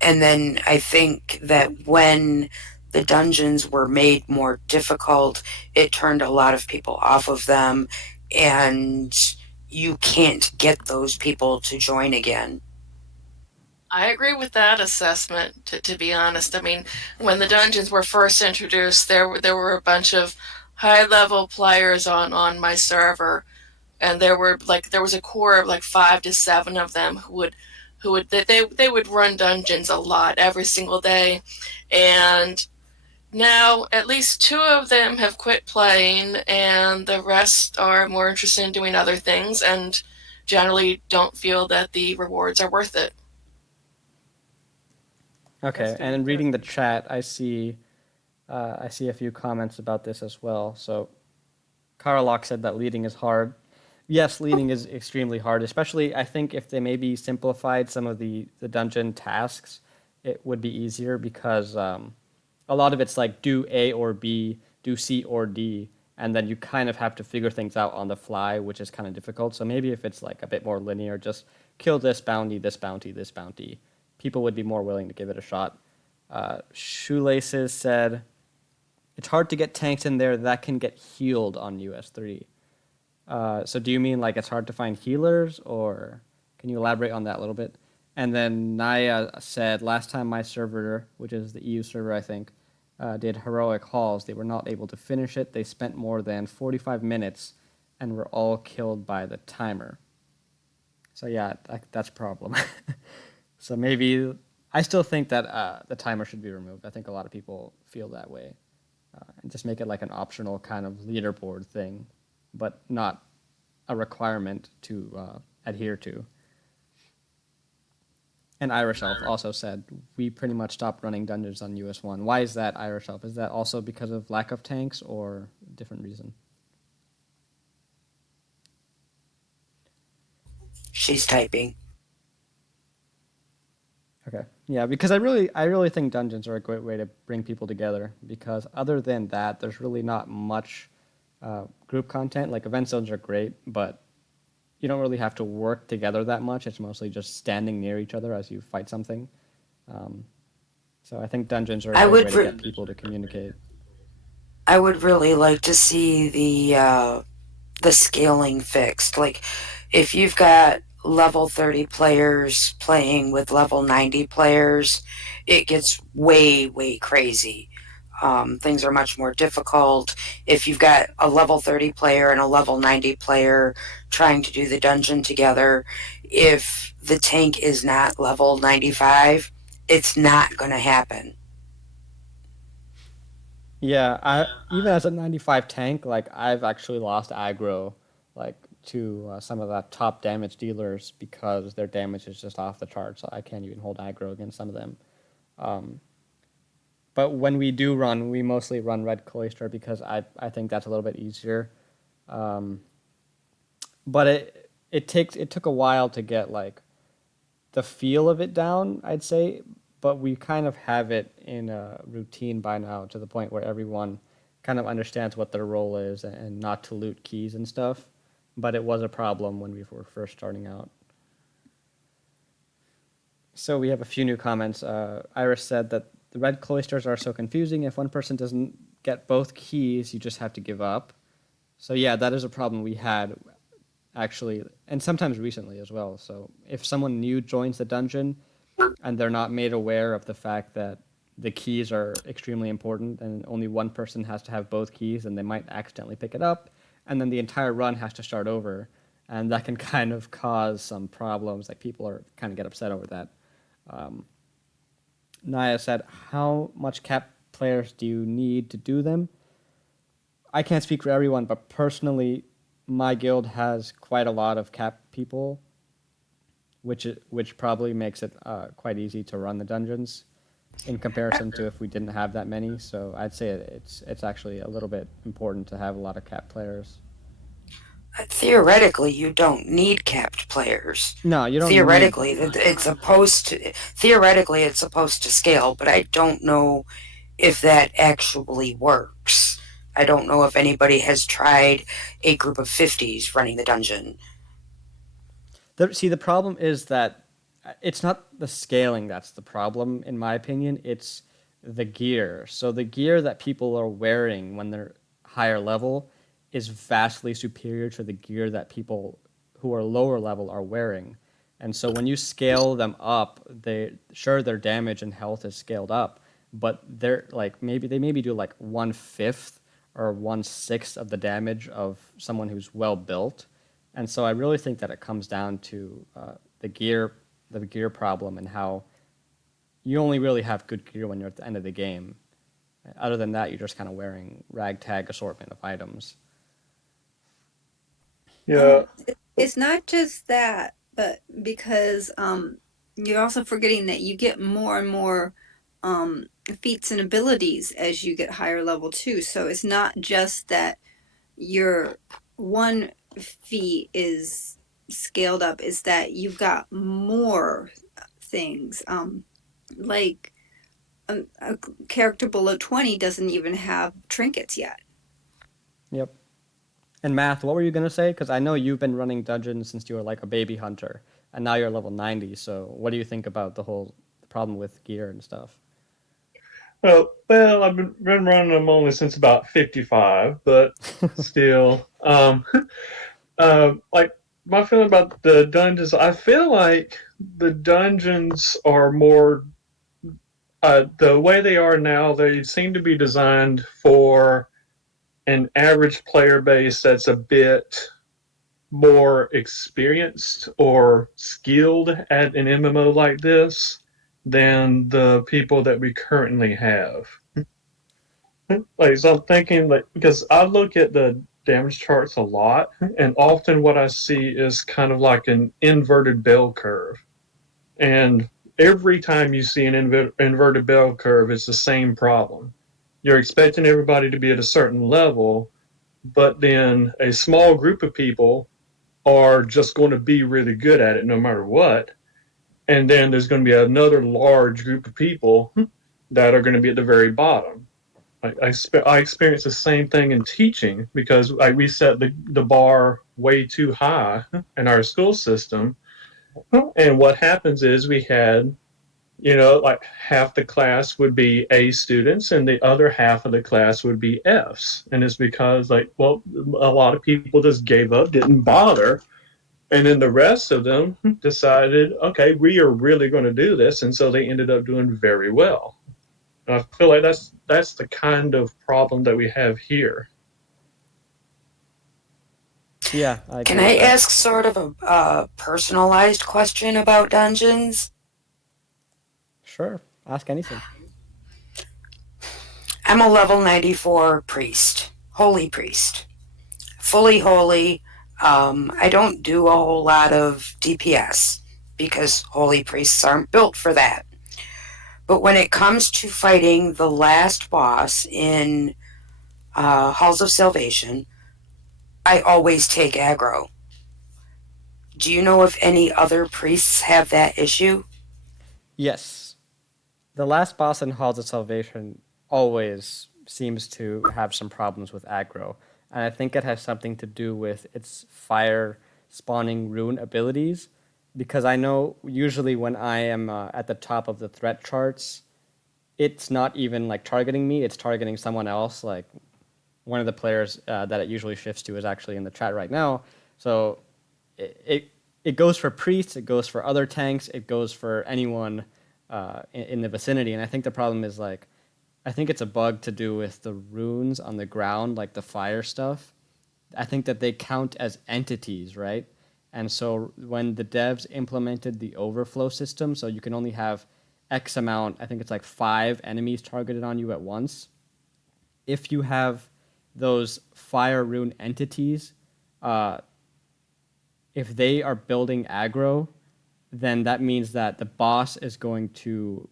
and then I think that when the dungeons were made more difficult, it turned a lot of people off of them, and you can't get those people to join again. I agree with that assessment, to be honest. I mean, when the dungeons were first introduced, there were a bunch of high level players on my server, and there was a core of like 5 to 7 of them they would run dungeons a lot every single day, and now at least 2 of them have quit playing, and the rest are more interested in doing other things and generally don't feel that the rewards are worth it. Okay, and in reading the chat, I see a few comments about this as well. So, Karlock said that leading is hard. Yes, leading is extremely hard, especially I think if they maybe simplified some of the dungeon tasks, it would be easier because a lot of it's like do A or B, do C or D, and then you kind of have to figure things out on the fly, which is kind of difficult. So maybe if it's like a bit more linear, just kill this bounty, this bounty, this bounty, people would be more willing to give it a shot. Shoelaces said, it's hard to get tanks in there that can get healed on US3. So do you mean like it's hard to find healers, or can you elaborate on that a little bit? And then Naya said, last time my server, which is the EU server, I think, did heroic hauls, they were not able to finish it. They spent more than 45 minutes and were all killed by the timer. So yeah, that's a problem. So maybe I still think that the timer should be removed. I think a lot of people feel that way, and just make it like an optional kind of leaderboard thing, but not a requirement to adhere to. And Irish Elf also said, we pretty much stopped running dungeons on US1. Why is that, Irish Elf? Is that also because of lack of tanks or a different reason? She's typing. Okay. Yeah, because I really think dungeons are a great way to bring people together, because other than that, there's really not much group content. Like event zones are great, but you don't really have to work together that much. It's mostly just standing near each other as you fight something. So I think dungeons are a great way to get people to communicate. I would really like to see the scaling fixed. Like, if you've got level 30 players playing with level 90 players, it gets way crazy. Things are much more difficult. If you've got a level 30 player and a level 90 player trying to do the dungeon together, if the tank is not level 95, it's not going to happen. Yeah, even as a 95 tank, like I've actually lost aggro, like to some of the top damage dealers because their damage is just off the charts. So I can't even hold aggro against some of them. but when we do run, we mostly run Red Cloister because I think that's a little bit easier. Um, but it took a while to get like the feel of it down, I'd say, but we kind of have it in a routine by now to the point where everyone kind of understands what their role is and not to loot keys and stuff. But it was a problem when we were first starting out. So we have a few new comments. Iris said that the red cloisters are so confusing. If one person doesn't get both keys, you just have to give up. So yeah, that is a problem we had actually, and sometimes recently as well. So if someone new joins the dungeon and they're not made aware of the fact that the keys are extremely important and only one person has to have both keys, and they might accidentally pick it up, and then the entire run has to start over, and that can kind of cause some problems. Like people are kind of get upset over that. Naya said, how much cap players do you need to do them? I can't speak for everyone, but personally, my guild has quite a lot of cap people, which probably makes it quite easy to run the dungeons in comparison to if we didn't have that many. So I'd say it's actually a little bit important to have a lot of cap players. Theoretically, you don't need capped players. No, you don't. Theoretically, it's supposed to scale, but I don't know if that actually works. I don't know if anybody has tried a group of 50s running the dungeon. See, the problem is that it's not the scaling that's the problem, in my opinion. It's the gear. So the gear that people are wearing when they're higher level is vastly superior to the gear that people who are lower level are wearing. And so when you scale them up, their damage and health is scaled up, but they're like they maybe do like 1/5 or 1/6 of the damage of someone who's well built. And so I really think that it comes down to the gear problem, and how you only really have good gear when you're at the end of the game. Other than that, you're just kind of wearing ragtag assortment of items. Yeah. It's not just that, but because you're also forgetting that you get more and more feats and abilities as you get higher level too. So it's not just that your one feat is scaled up, is that you've got more things. Like a character below 20 doesn't even have trinkets yet. Yep. And Math, what were you going to say? Because I know you've been running dungeons since you were like a baby hunter, and now you're level 90. So what do you think about the problem with gear and stuff? Well, I've been running them only since about 55, but still, like my feeling about the dungeons, I feel like the dungeons are more, the way they are now, they seem to be designed for an average player base that's a bit more experienced or skilled at an MMO like this than the people that we currently have. Like, so I'm thinking, like, because I look at the damage charts a lot, and often what I see is kind of like an inverted bell curve. And every time you see an inverted bell curve, it's the same problem. You're expecting everybody to be at a certain level, but then a small group of people are just going to be really good at it no matter what. And then there's going to be another large group of people that are going to be at the very bottom. I experience the same thing in teaching, because we set the bar way too high in our school system. And what happens is we had, like half the class would be A students and the other half of the class would be Fs. And it's because, like, well, a lot of people just gave up, didn't bother. And then the rest of them decided, okay, we are really going to do this. And so they ended up doing very well. And I feel like that's the kind of problem that we have here. Yeah. Can I ask sort of a personalized question about dungeons? Sure. Ask anything. I'm a level 94 priest, holy priest, fully holy. I don't do a whole lot of DPS because holy priests aren't built for that. But when it comes to fighting the last boss in Halls of Salvation, I always take aggro. Do you know if any other priests have that issue? Yes. The last boss in Halls of Salvation always seems to have some problems with aggro. And I think it has something to do with its fire spawning rune abilities. Because I know usually when I am at the top of the threat charts, it's not even like targeting me, it's targeting someone else. Like one of the players that it usually shifts to is actually in the chat right now. So it goes for priests, it goes for other tanks, it goes for anyone in the vicinity. And I think the problem is like, I think it's a bug to do with the runes on the ground, like the fire stuff. I think that they count as entities, right? And so when the devs implemented the overflow system, so you can only have X amount, I think it's like 5 enemies targeted on you at once. If you have those fire rune entities, if they are building aggro, then that means that the boss is going to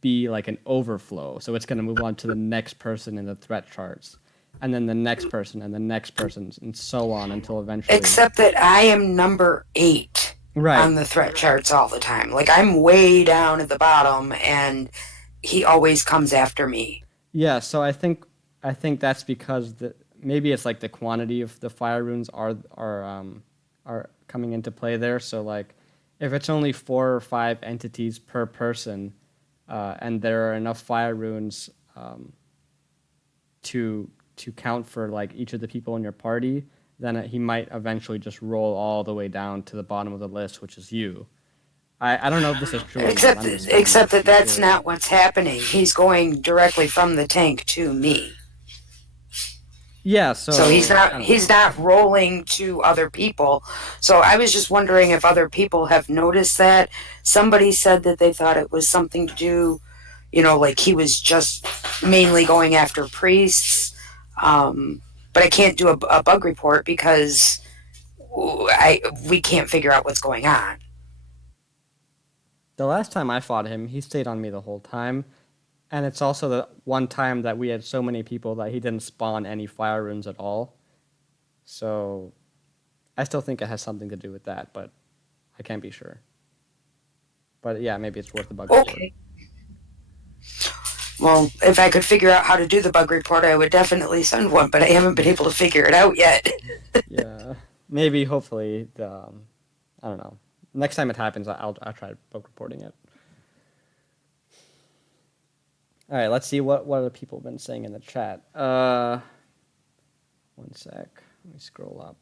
be like an overflow. So it's going to move on to the next person in the threat charts, and then the next person, and the next person, and so on until eventually. Except that I am number 8 on the threat charts all the time. Like, I'm way down at the bottom, and he always comes after me. Yeah, so I think that's because maybe it's like the quantity of the fire runes are coming into play there. So like, if it's only 4 or 5 entities per person, and there are enough fire runes to count for like each of the people in your party, then he might eventually just roll all the way down to the bottom of the list, which is you. I don't know if this is true. Except that that's not what's happening. He's going directly from the tank to me. Yeah, so he's not rolling to other people. So I was just wondering if other people have noticed that. Somebody said that they thought it was something to do, like he was just mainly going after priests. But I can't do a bug report because we can't figure out what's going on. The last time I fought him, he stayed on me the whole time. And it's also the one time that we had so many people that he didn't spawn any fire runes at all. So I still think it has something to do with that, but I can't be sure. But yeah, maybe it's worth the bug report. Okay. Well, if I could figure out how to do the bug report, I would definitely send one, but I haven't been able to figure it out yet. Yeah, maybe, hopefully, I don't know. Next time it happens, I'll try bug reporting it. All right, let's see what other people have been saying in the chat. 1 sec. Let me scroll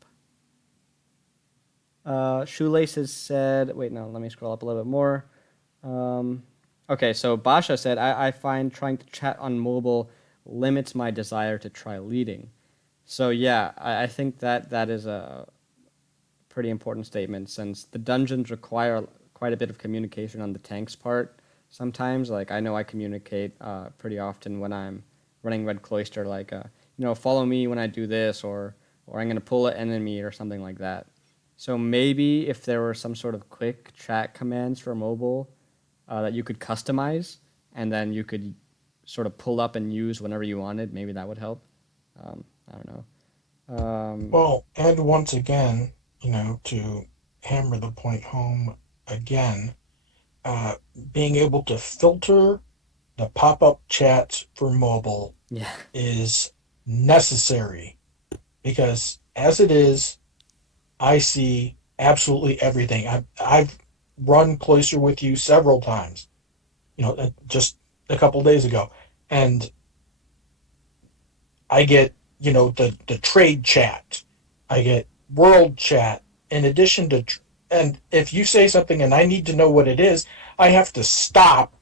up. Shoelaces said, wait, no, let me scroll up a little bit more. Okay, so Basha said, I find trying to chat on mobile limits my desire to try leading. So yeah, I think that is a pretty important statement, since the dungeons require quite a bit of communication on the tank's part. Sometimes, like, I know I communicate pretty often when I'm running Red Cloister, like, follow me when I do this, or I'm going to pull an enemy or something like that. So maybe if there were some sort of quick chat commands for mobile that you could customize, and then you could sort of pull up and use whenever you wanted, maybe that would help. I don't know. Well, and once again, to hammer the point home again, being able to filter the pop-up chats for mobile is necessary, because as it is, I see absolutely everything. I've run Cloister with you several times, just a couple days ago, and I get the trade chat, I get world chat, in addition to and if you say something and I need to know what it is, I have to stop,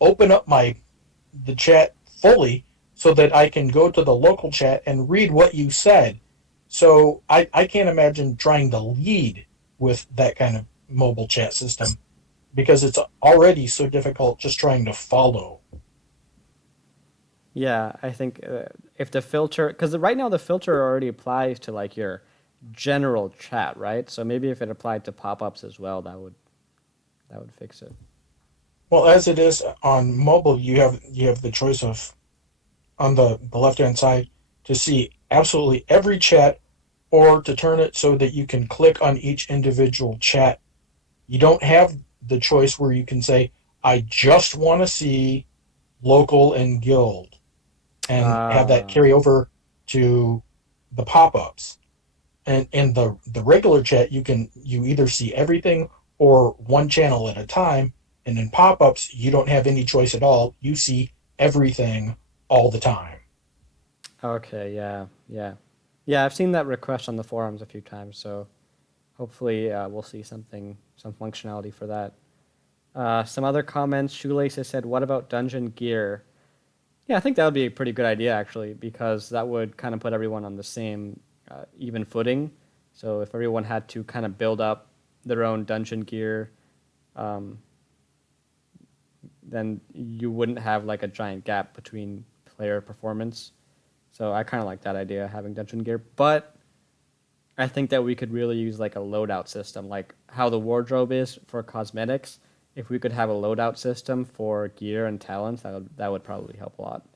open up the chat fully so that I can go to the local chat and read what you said. So I can't imagine trying to lead with that kind of mobile chat system, because it's already so difficult just trying to follow. Yeah, I think if the filter, because right now the filter already applies to like your general chat, right? So maybe if it applied to pop-ups as well, that would fix it. Well, as it is on mobile, you have the choice of on the left hand side to see absolutely every chat, or to turn it so that you can click on each individual chat. You don't have the choice where you can say, I just want to see local and guild, and have that Ah, carry over to the pop-ups. And in the regular chat, you either see everything or one channel at a time. And in pop-ups, you don't have any choice at all. You see everything all the time. okay, yeah, yeah. Yeah, I've seen that request on the forums a few times, so hopefully we'll see some functionality for that. Some other comments. Shoelace has said, what about dungeon gear? Yeah, I think that would be a pretty good idea, actually, because that would kind of put everyone on the same even footing. So if everyone had to kind of build up their own dungeon gear, um, then you wouldn't have like a giant gap between player performance. So I kind of like that idea, having dungeon gear. But I think that we could really use like a loadout system, like how the wardrobe is for cosmetics. If we could have a loadout system for gear and talents, that would probably help a lot.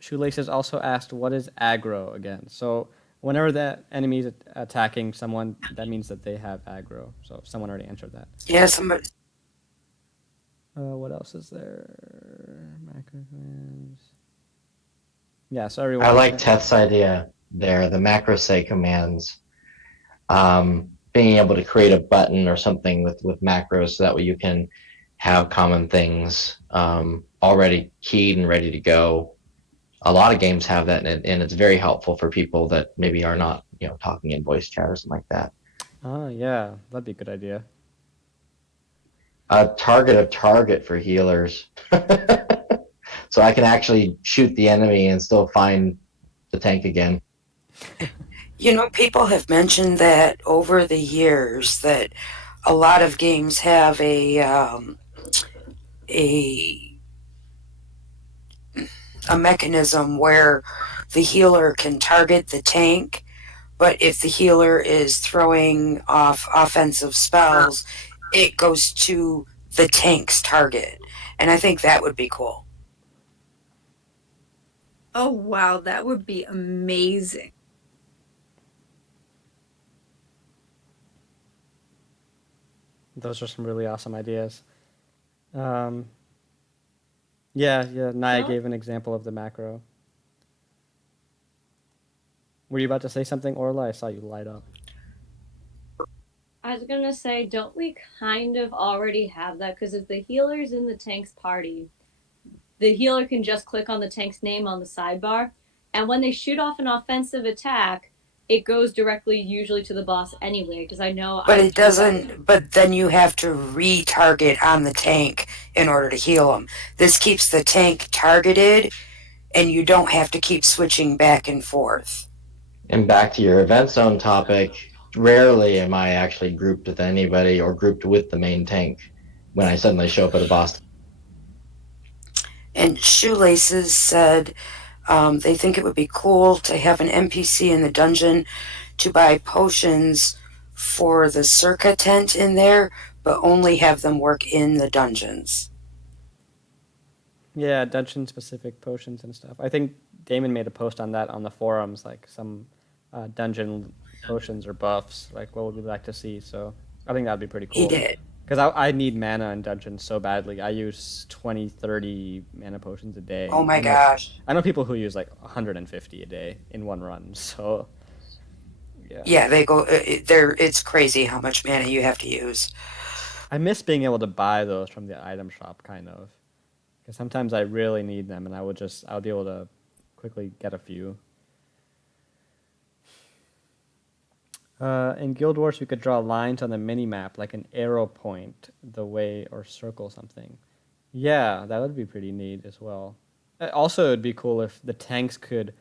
Shoelaces also asked, what is aggro again? So whenever the enemy is attacking someone, that means that they have aggro. So someone already answered that. Yeah, somebody. What else is there? Macro commands. Yeah, so I everyone. like Teth's idea there, the macro say commands. Being able to create a button or something with macros so that way you can have common things already keyed and ready to go. A lot of games have that, and it's very helpful for people that maybe are not, talking in voice chat or something like that. Yeah, that'd be a good idea. A target for healers. So I can actually shoot the enemy and still find the tank again. People have mentioned that over the years that a lot of games have a a mechanism where the healer can target the tank, but if the healer is throwing off offensive spells, it goes to the tank's target. And I think that would be cool. Oh wow, that would be amazing. Those are some really awesome ideas. Yeah, Naya gave an example of the macro. Were you about to say something, Orla? I saw you light up. I was gonna say, don't we kind of already have that? Because if the healer's in the tank's party, the healer can just click on the tank's name on the sidebar, and when they shoot off an offensive attack, it goes directly usually to the boss anyway. Because I know, But it doesn't. But then you have to retarget on the tank in order to heal them. This keeps the tank targeted, and you don't have to keep switching back and forth. And back to your event zone topic, rarely am I actually grouped with anybody or grouped with the main tank when I suddenly show up at a boss. And Shoelaces said they think it would be cool to have an NPC in the dungeon to buy potions for the Circa tent in there, but only have them work in the dungeons. Yeah, dungeon-specific potions and stuff. I think Damon made a post on that on the forums, like some dungeon potions or buffs. Like, what would we like to see? So I think that'd be pretty cool. He did. Because I need mana in dungeons so badly. I use 20, 30 mana potions a day. Oh my gosh. I know people who use like 150 a day in one run. So yeah. Yeah, they go. It's crazy how much mana you have to use. I miss being able to buy those from the item shop, kind of. Because sometimes I really need them, and I would be able to quickly get a few. In Guild Wars, we could draw lines on the mini map, like an arrow point the way, or circle something. Yeah, that would be pretty neat as well. Also, it'd be cool if the tanks could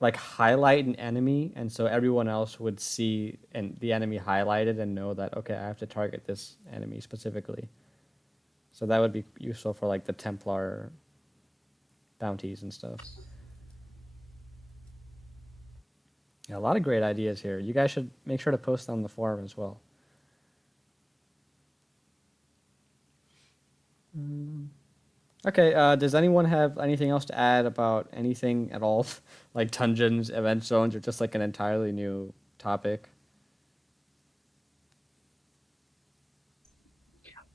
like highlight an enemy, and so everyone else would see the enemy highlighted and know that, okay, I have to target this enemy specifically. So that would be useful for like the Templar bounties and stuff. Yeah, a lot of great ideas here. You guys should make sure to post on the forum as well. Okay, does anyone have anything else to add about anything at all? Like Dungeons, Event Zones, or just like an entirely new topic?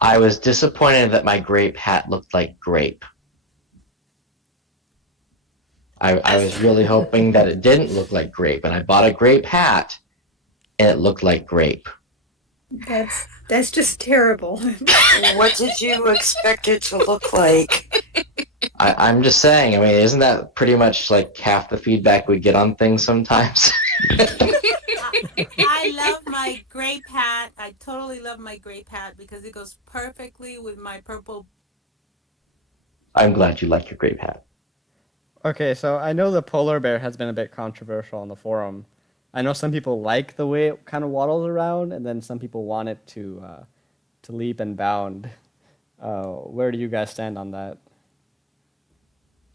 I was disappointed that my grape hat looked like grape. I was really hoping that it didn't look like grape, and I bought a grape hat, and it looked like grape. That's just terrible. What did you expect it to look like? I'm just saying, I mean, isn't that pretty much like half the feedback we get on things sometimes? I love my grape hat. I totally love my grape hat because it goes perfectly with my purple. I'm glad you like your grape hat. Okay, so I know the polar bear has been a bit controversial on the forum. I know some people like the way it kind of waddles around, and then some people want it to leap and bound. Where do you guys stand on that?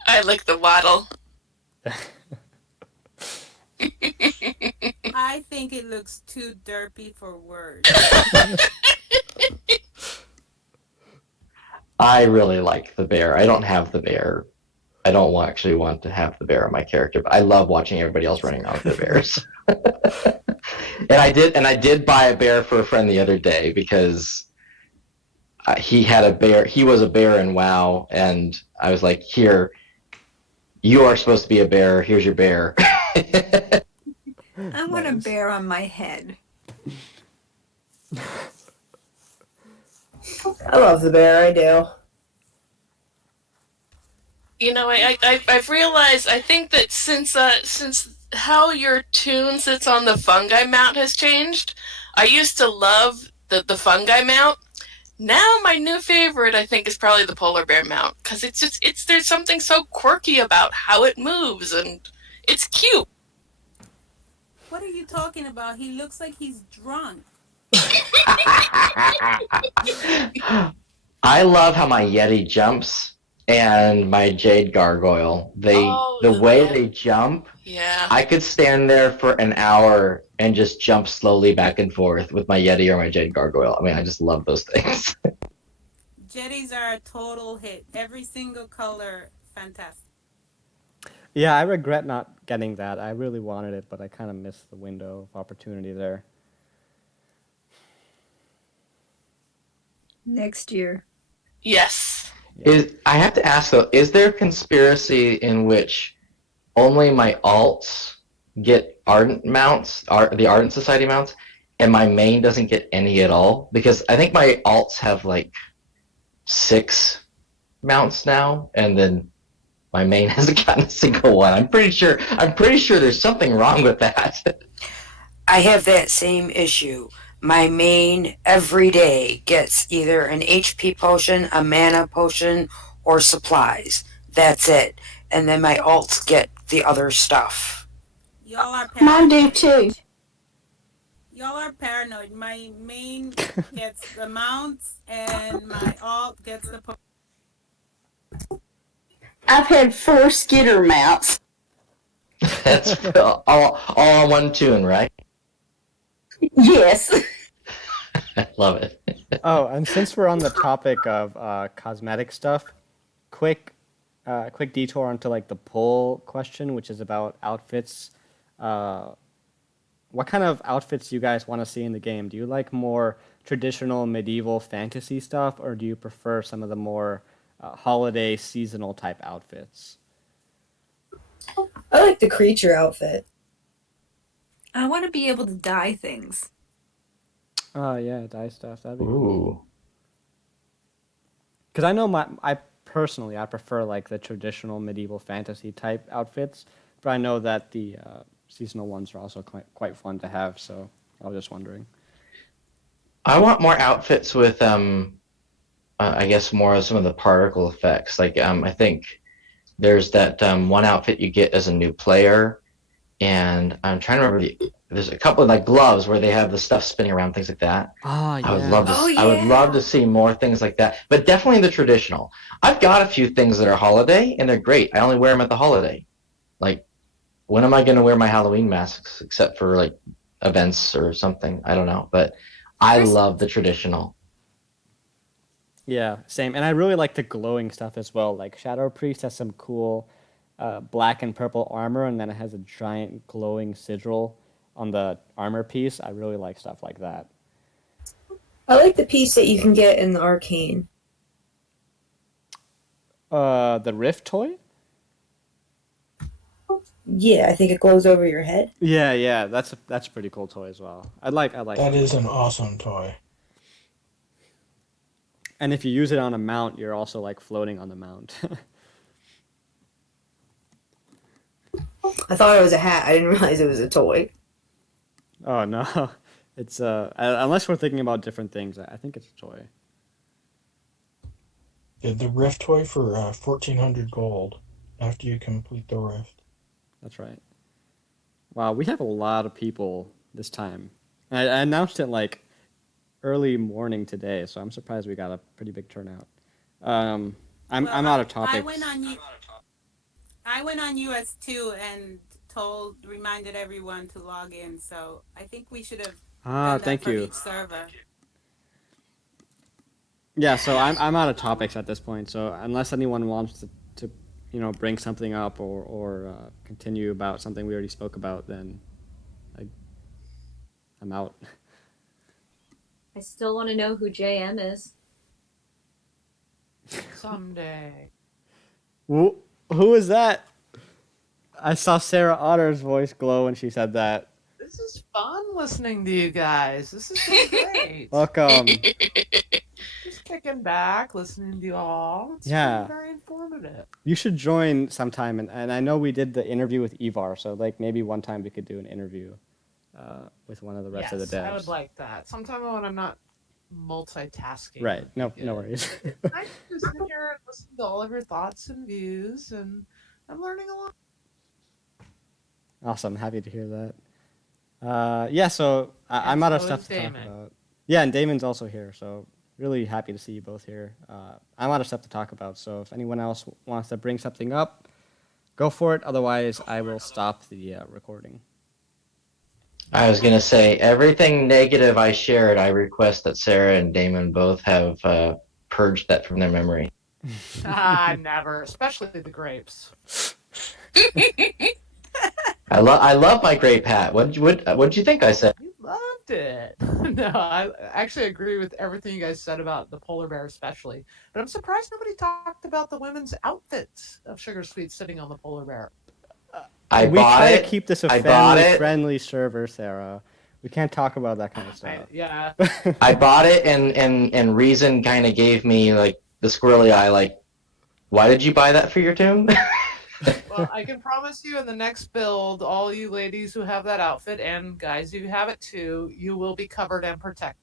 I like the waddle. I think it looks too derpy for words. I really like the bear. I don't have the bear. I don't actually want to have the bear on my character, but I love watching everybody else running around with their bears. And I did buy a bear for a friend the other day because he had a bear. He was a bear in WoW, and I was like, "Here, you are supposed to be a bear. Here's your bear." I want a bear on my head. I love the bear, I do. You know, I've realized, I think that since how your tune sits on the fungi mount has changed, I used to love the fungi mount. Now my new favorite, I think, is probably the polar bear mount, because there's something so quirky about how it moves, and it's cute. What are you talking about? He looks like he's drunk. I love how my Yeti jumps and my Jade Gargoyle. The way they jump, Yeah. I could stand there for an hour and just jump slowly back and forth with my Yeti or my Jade Gargoyle. I mean, I just love those things. Jetties are a total hit. Every single color, fantastic. Yeah, I regret not getting that. I really wanted it, but I kind of missed the window of opportunity there. Next year. Yes. I have to ask though, is there a conspiracy in which only my alts get Ardent mounts, the Ardent Society mounts, and my main doesn't get any at all? Because I think my alts have like 6 mounts now, and then my main hasn't gotten a single one. I'm pretty sure there's something wrong with that. I have that same issue. My main every day gets either an HP potion, a mana potion, or supplies. That's it. And then my alts get the other stuff. Y'all are Mine paranoid. do too. Y'all are paranoid. My main gets the mounts, and my alt gets the I've had 4 skitter mounts. That's all on one tune, right? Yes. I love it. Oh, and since we're on the topic of cosmetic stuff, quick detour onto like the poll question, which is about outfits. What kind of outfits do you guys want to see in the game? Do you like more traditional medieval fantasy stuff, or do you prefer some of the more holiday seasonal type outfits? I like the creature outfit. I want to be able to dye things. Oh yeah, dye stuff. That'd be cool. Ooh. Because I know I prefer like the traditional medieval fantasy type outfits, but I know that the seasonal ones are also quite fun to have. So I was just wondering. I want more outfits with I guess more of some of the particle effects. Like I think there's that one outfit you get as a new player, and I'm trying to remember there's a couple of like gloves where they have the stuff spinning around, things like that. Oh yeah. I would love to see more things like that, but definitely the traditional. I've got a few things that are holiday and they're great. I only wear them at the holiday. Like, when am I going to wear my Halloween masks except for like events or something? I don't know, but I love the traditional. Yeah, same. And I really like the glowing stuff as well. Like Shadow Priest has some cool black and purple armor, and then it has a giant glowing sigil on the armor piece. I really like stuff like that. I like the piece that you can get in the arcane. The Rift toy? Yeah, I think it glows over your head. Yeah, that's a pretty cool toy as well. I like That is an awesome toy. And if you use it on a mount, you're also like floating on the mount. I thought it was a hat. I didn't realize it was a toy. Oh no, it's unless we're thinking about different things, I think it's a toy. Yeah, the Rift toy for 1,400 gold after you complete the Rift. That's right. Wow, we have a lot of people this time. I announced it like early morning today, so I'm surprised we got a pretty big turnout. I'm out of topics. I went on US2 and reminded everyone to log in. So I think we should have done that thank for you. each server. Yeah, so I'm out of topics at this point. So unless anyone wants to bring something up or continue about something we already spoke about, then I'm out. I still want to know who JM is. Someday. Who is that? I saw Sarah Otter's voice glow when she said that. This is fun listening to you guys. This is so great. Welcome. Just kicking back, listening to you all. It's Yeah. been very informative. You should join sometime, and I know we did the interview with Ivar, so like maybe one time we could do an interview with one of the rest of the devs. I would like that. Sometime when I'm not multitasking. Right. No worries. I just sit here and listen to all of your thoughts and views, and I'm learning a lot. Awesome. Happy to hear that. Yeah, so I'm out of stuff to talk about. Yeah, and Damon's also here, so really happy to see you both here. I'm out of stuff to talk about, so if anyone else wants to bring something up, go for it. Otherwise, I will stop the recording. I was going to say, everything negative I shared, I request that Sarah and Damon both have purged that from their memory. Never, especially the grapes. I love my grape hat. What'd you think I said? You loved it. No, I actually agree with everything you guys said about the polar bear especially. But I'm surprised nobody talked about the women's outfits of SugarSweet sitting on the polar bear. We try to keep this a family-friendly server, Sarah. We can't talk about that kind of stuff. Yeah. I bought it, and Reason kind of gave me like the squirrely eye, like, why did you buy that for your tomb? Well, I can promise you in the next build, all you ladies who have that outfit, and guys who have it too, you will be covered and protected.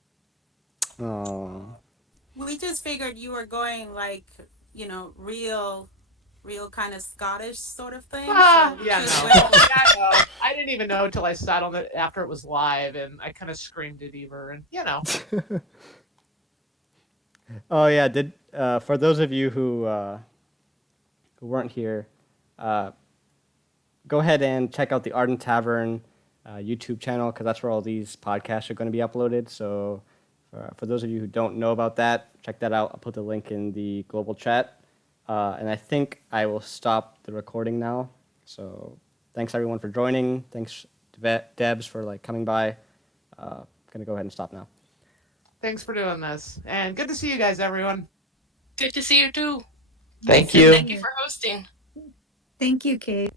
Oh. We just figured you were going like, real kind of Scottish sort of thing. I know. I didn't even know until I sat on it after it was live, and I kind of screamed at Ever, and Oh yeah, for those of you who weren't here, go ahead and check out the Arden Tavern YouTube channel, because that's where all these podcasts are going to be uploaded. So for those of you who don't know about that, check that out. I'll put the link in the global chat. And I think I will stop the recording now. So thanks everyone for joining. Thanks to Debs for coming by. Gonna go ahead and stop now. Thanks for doing this, and good to see you guys, everyone. Good to see you too. Thank you. Thank you for hosting. Thank you, Kate.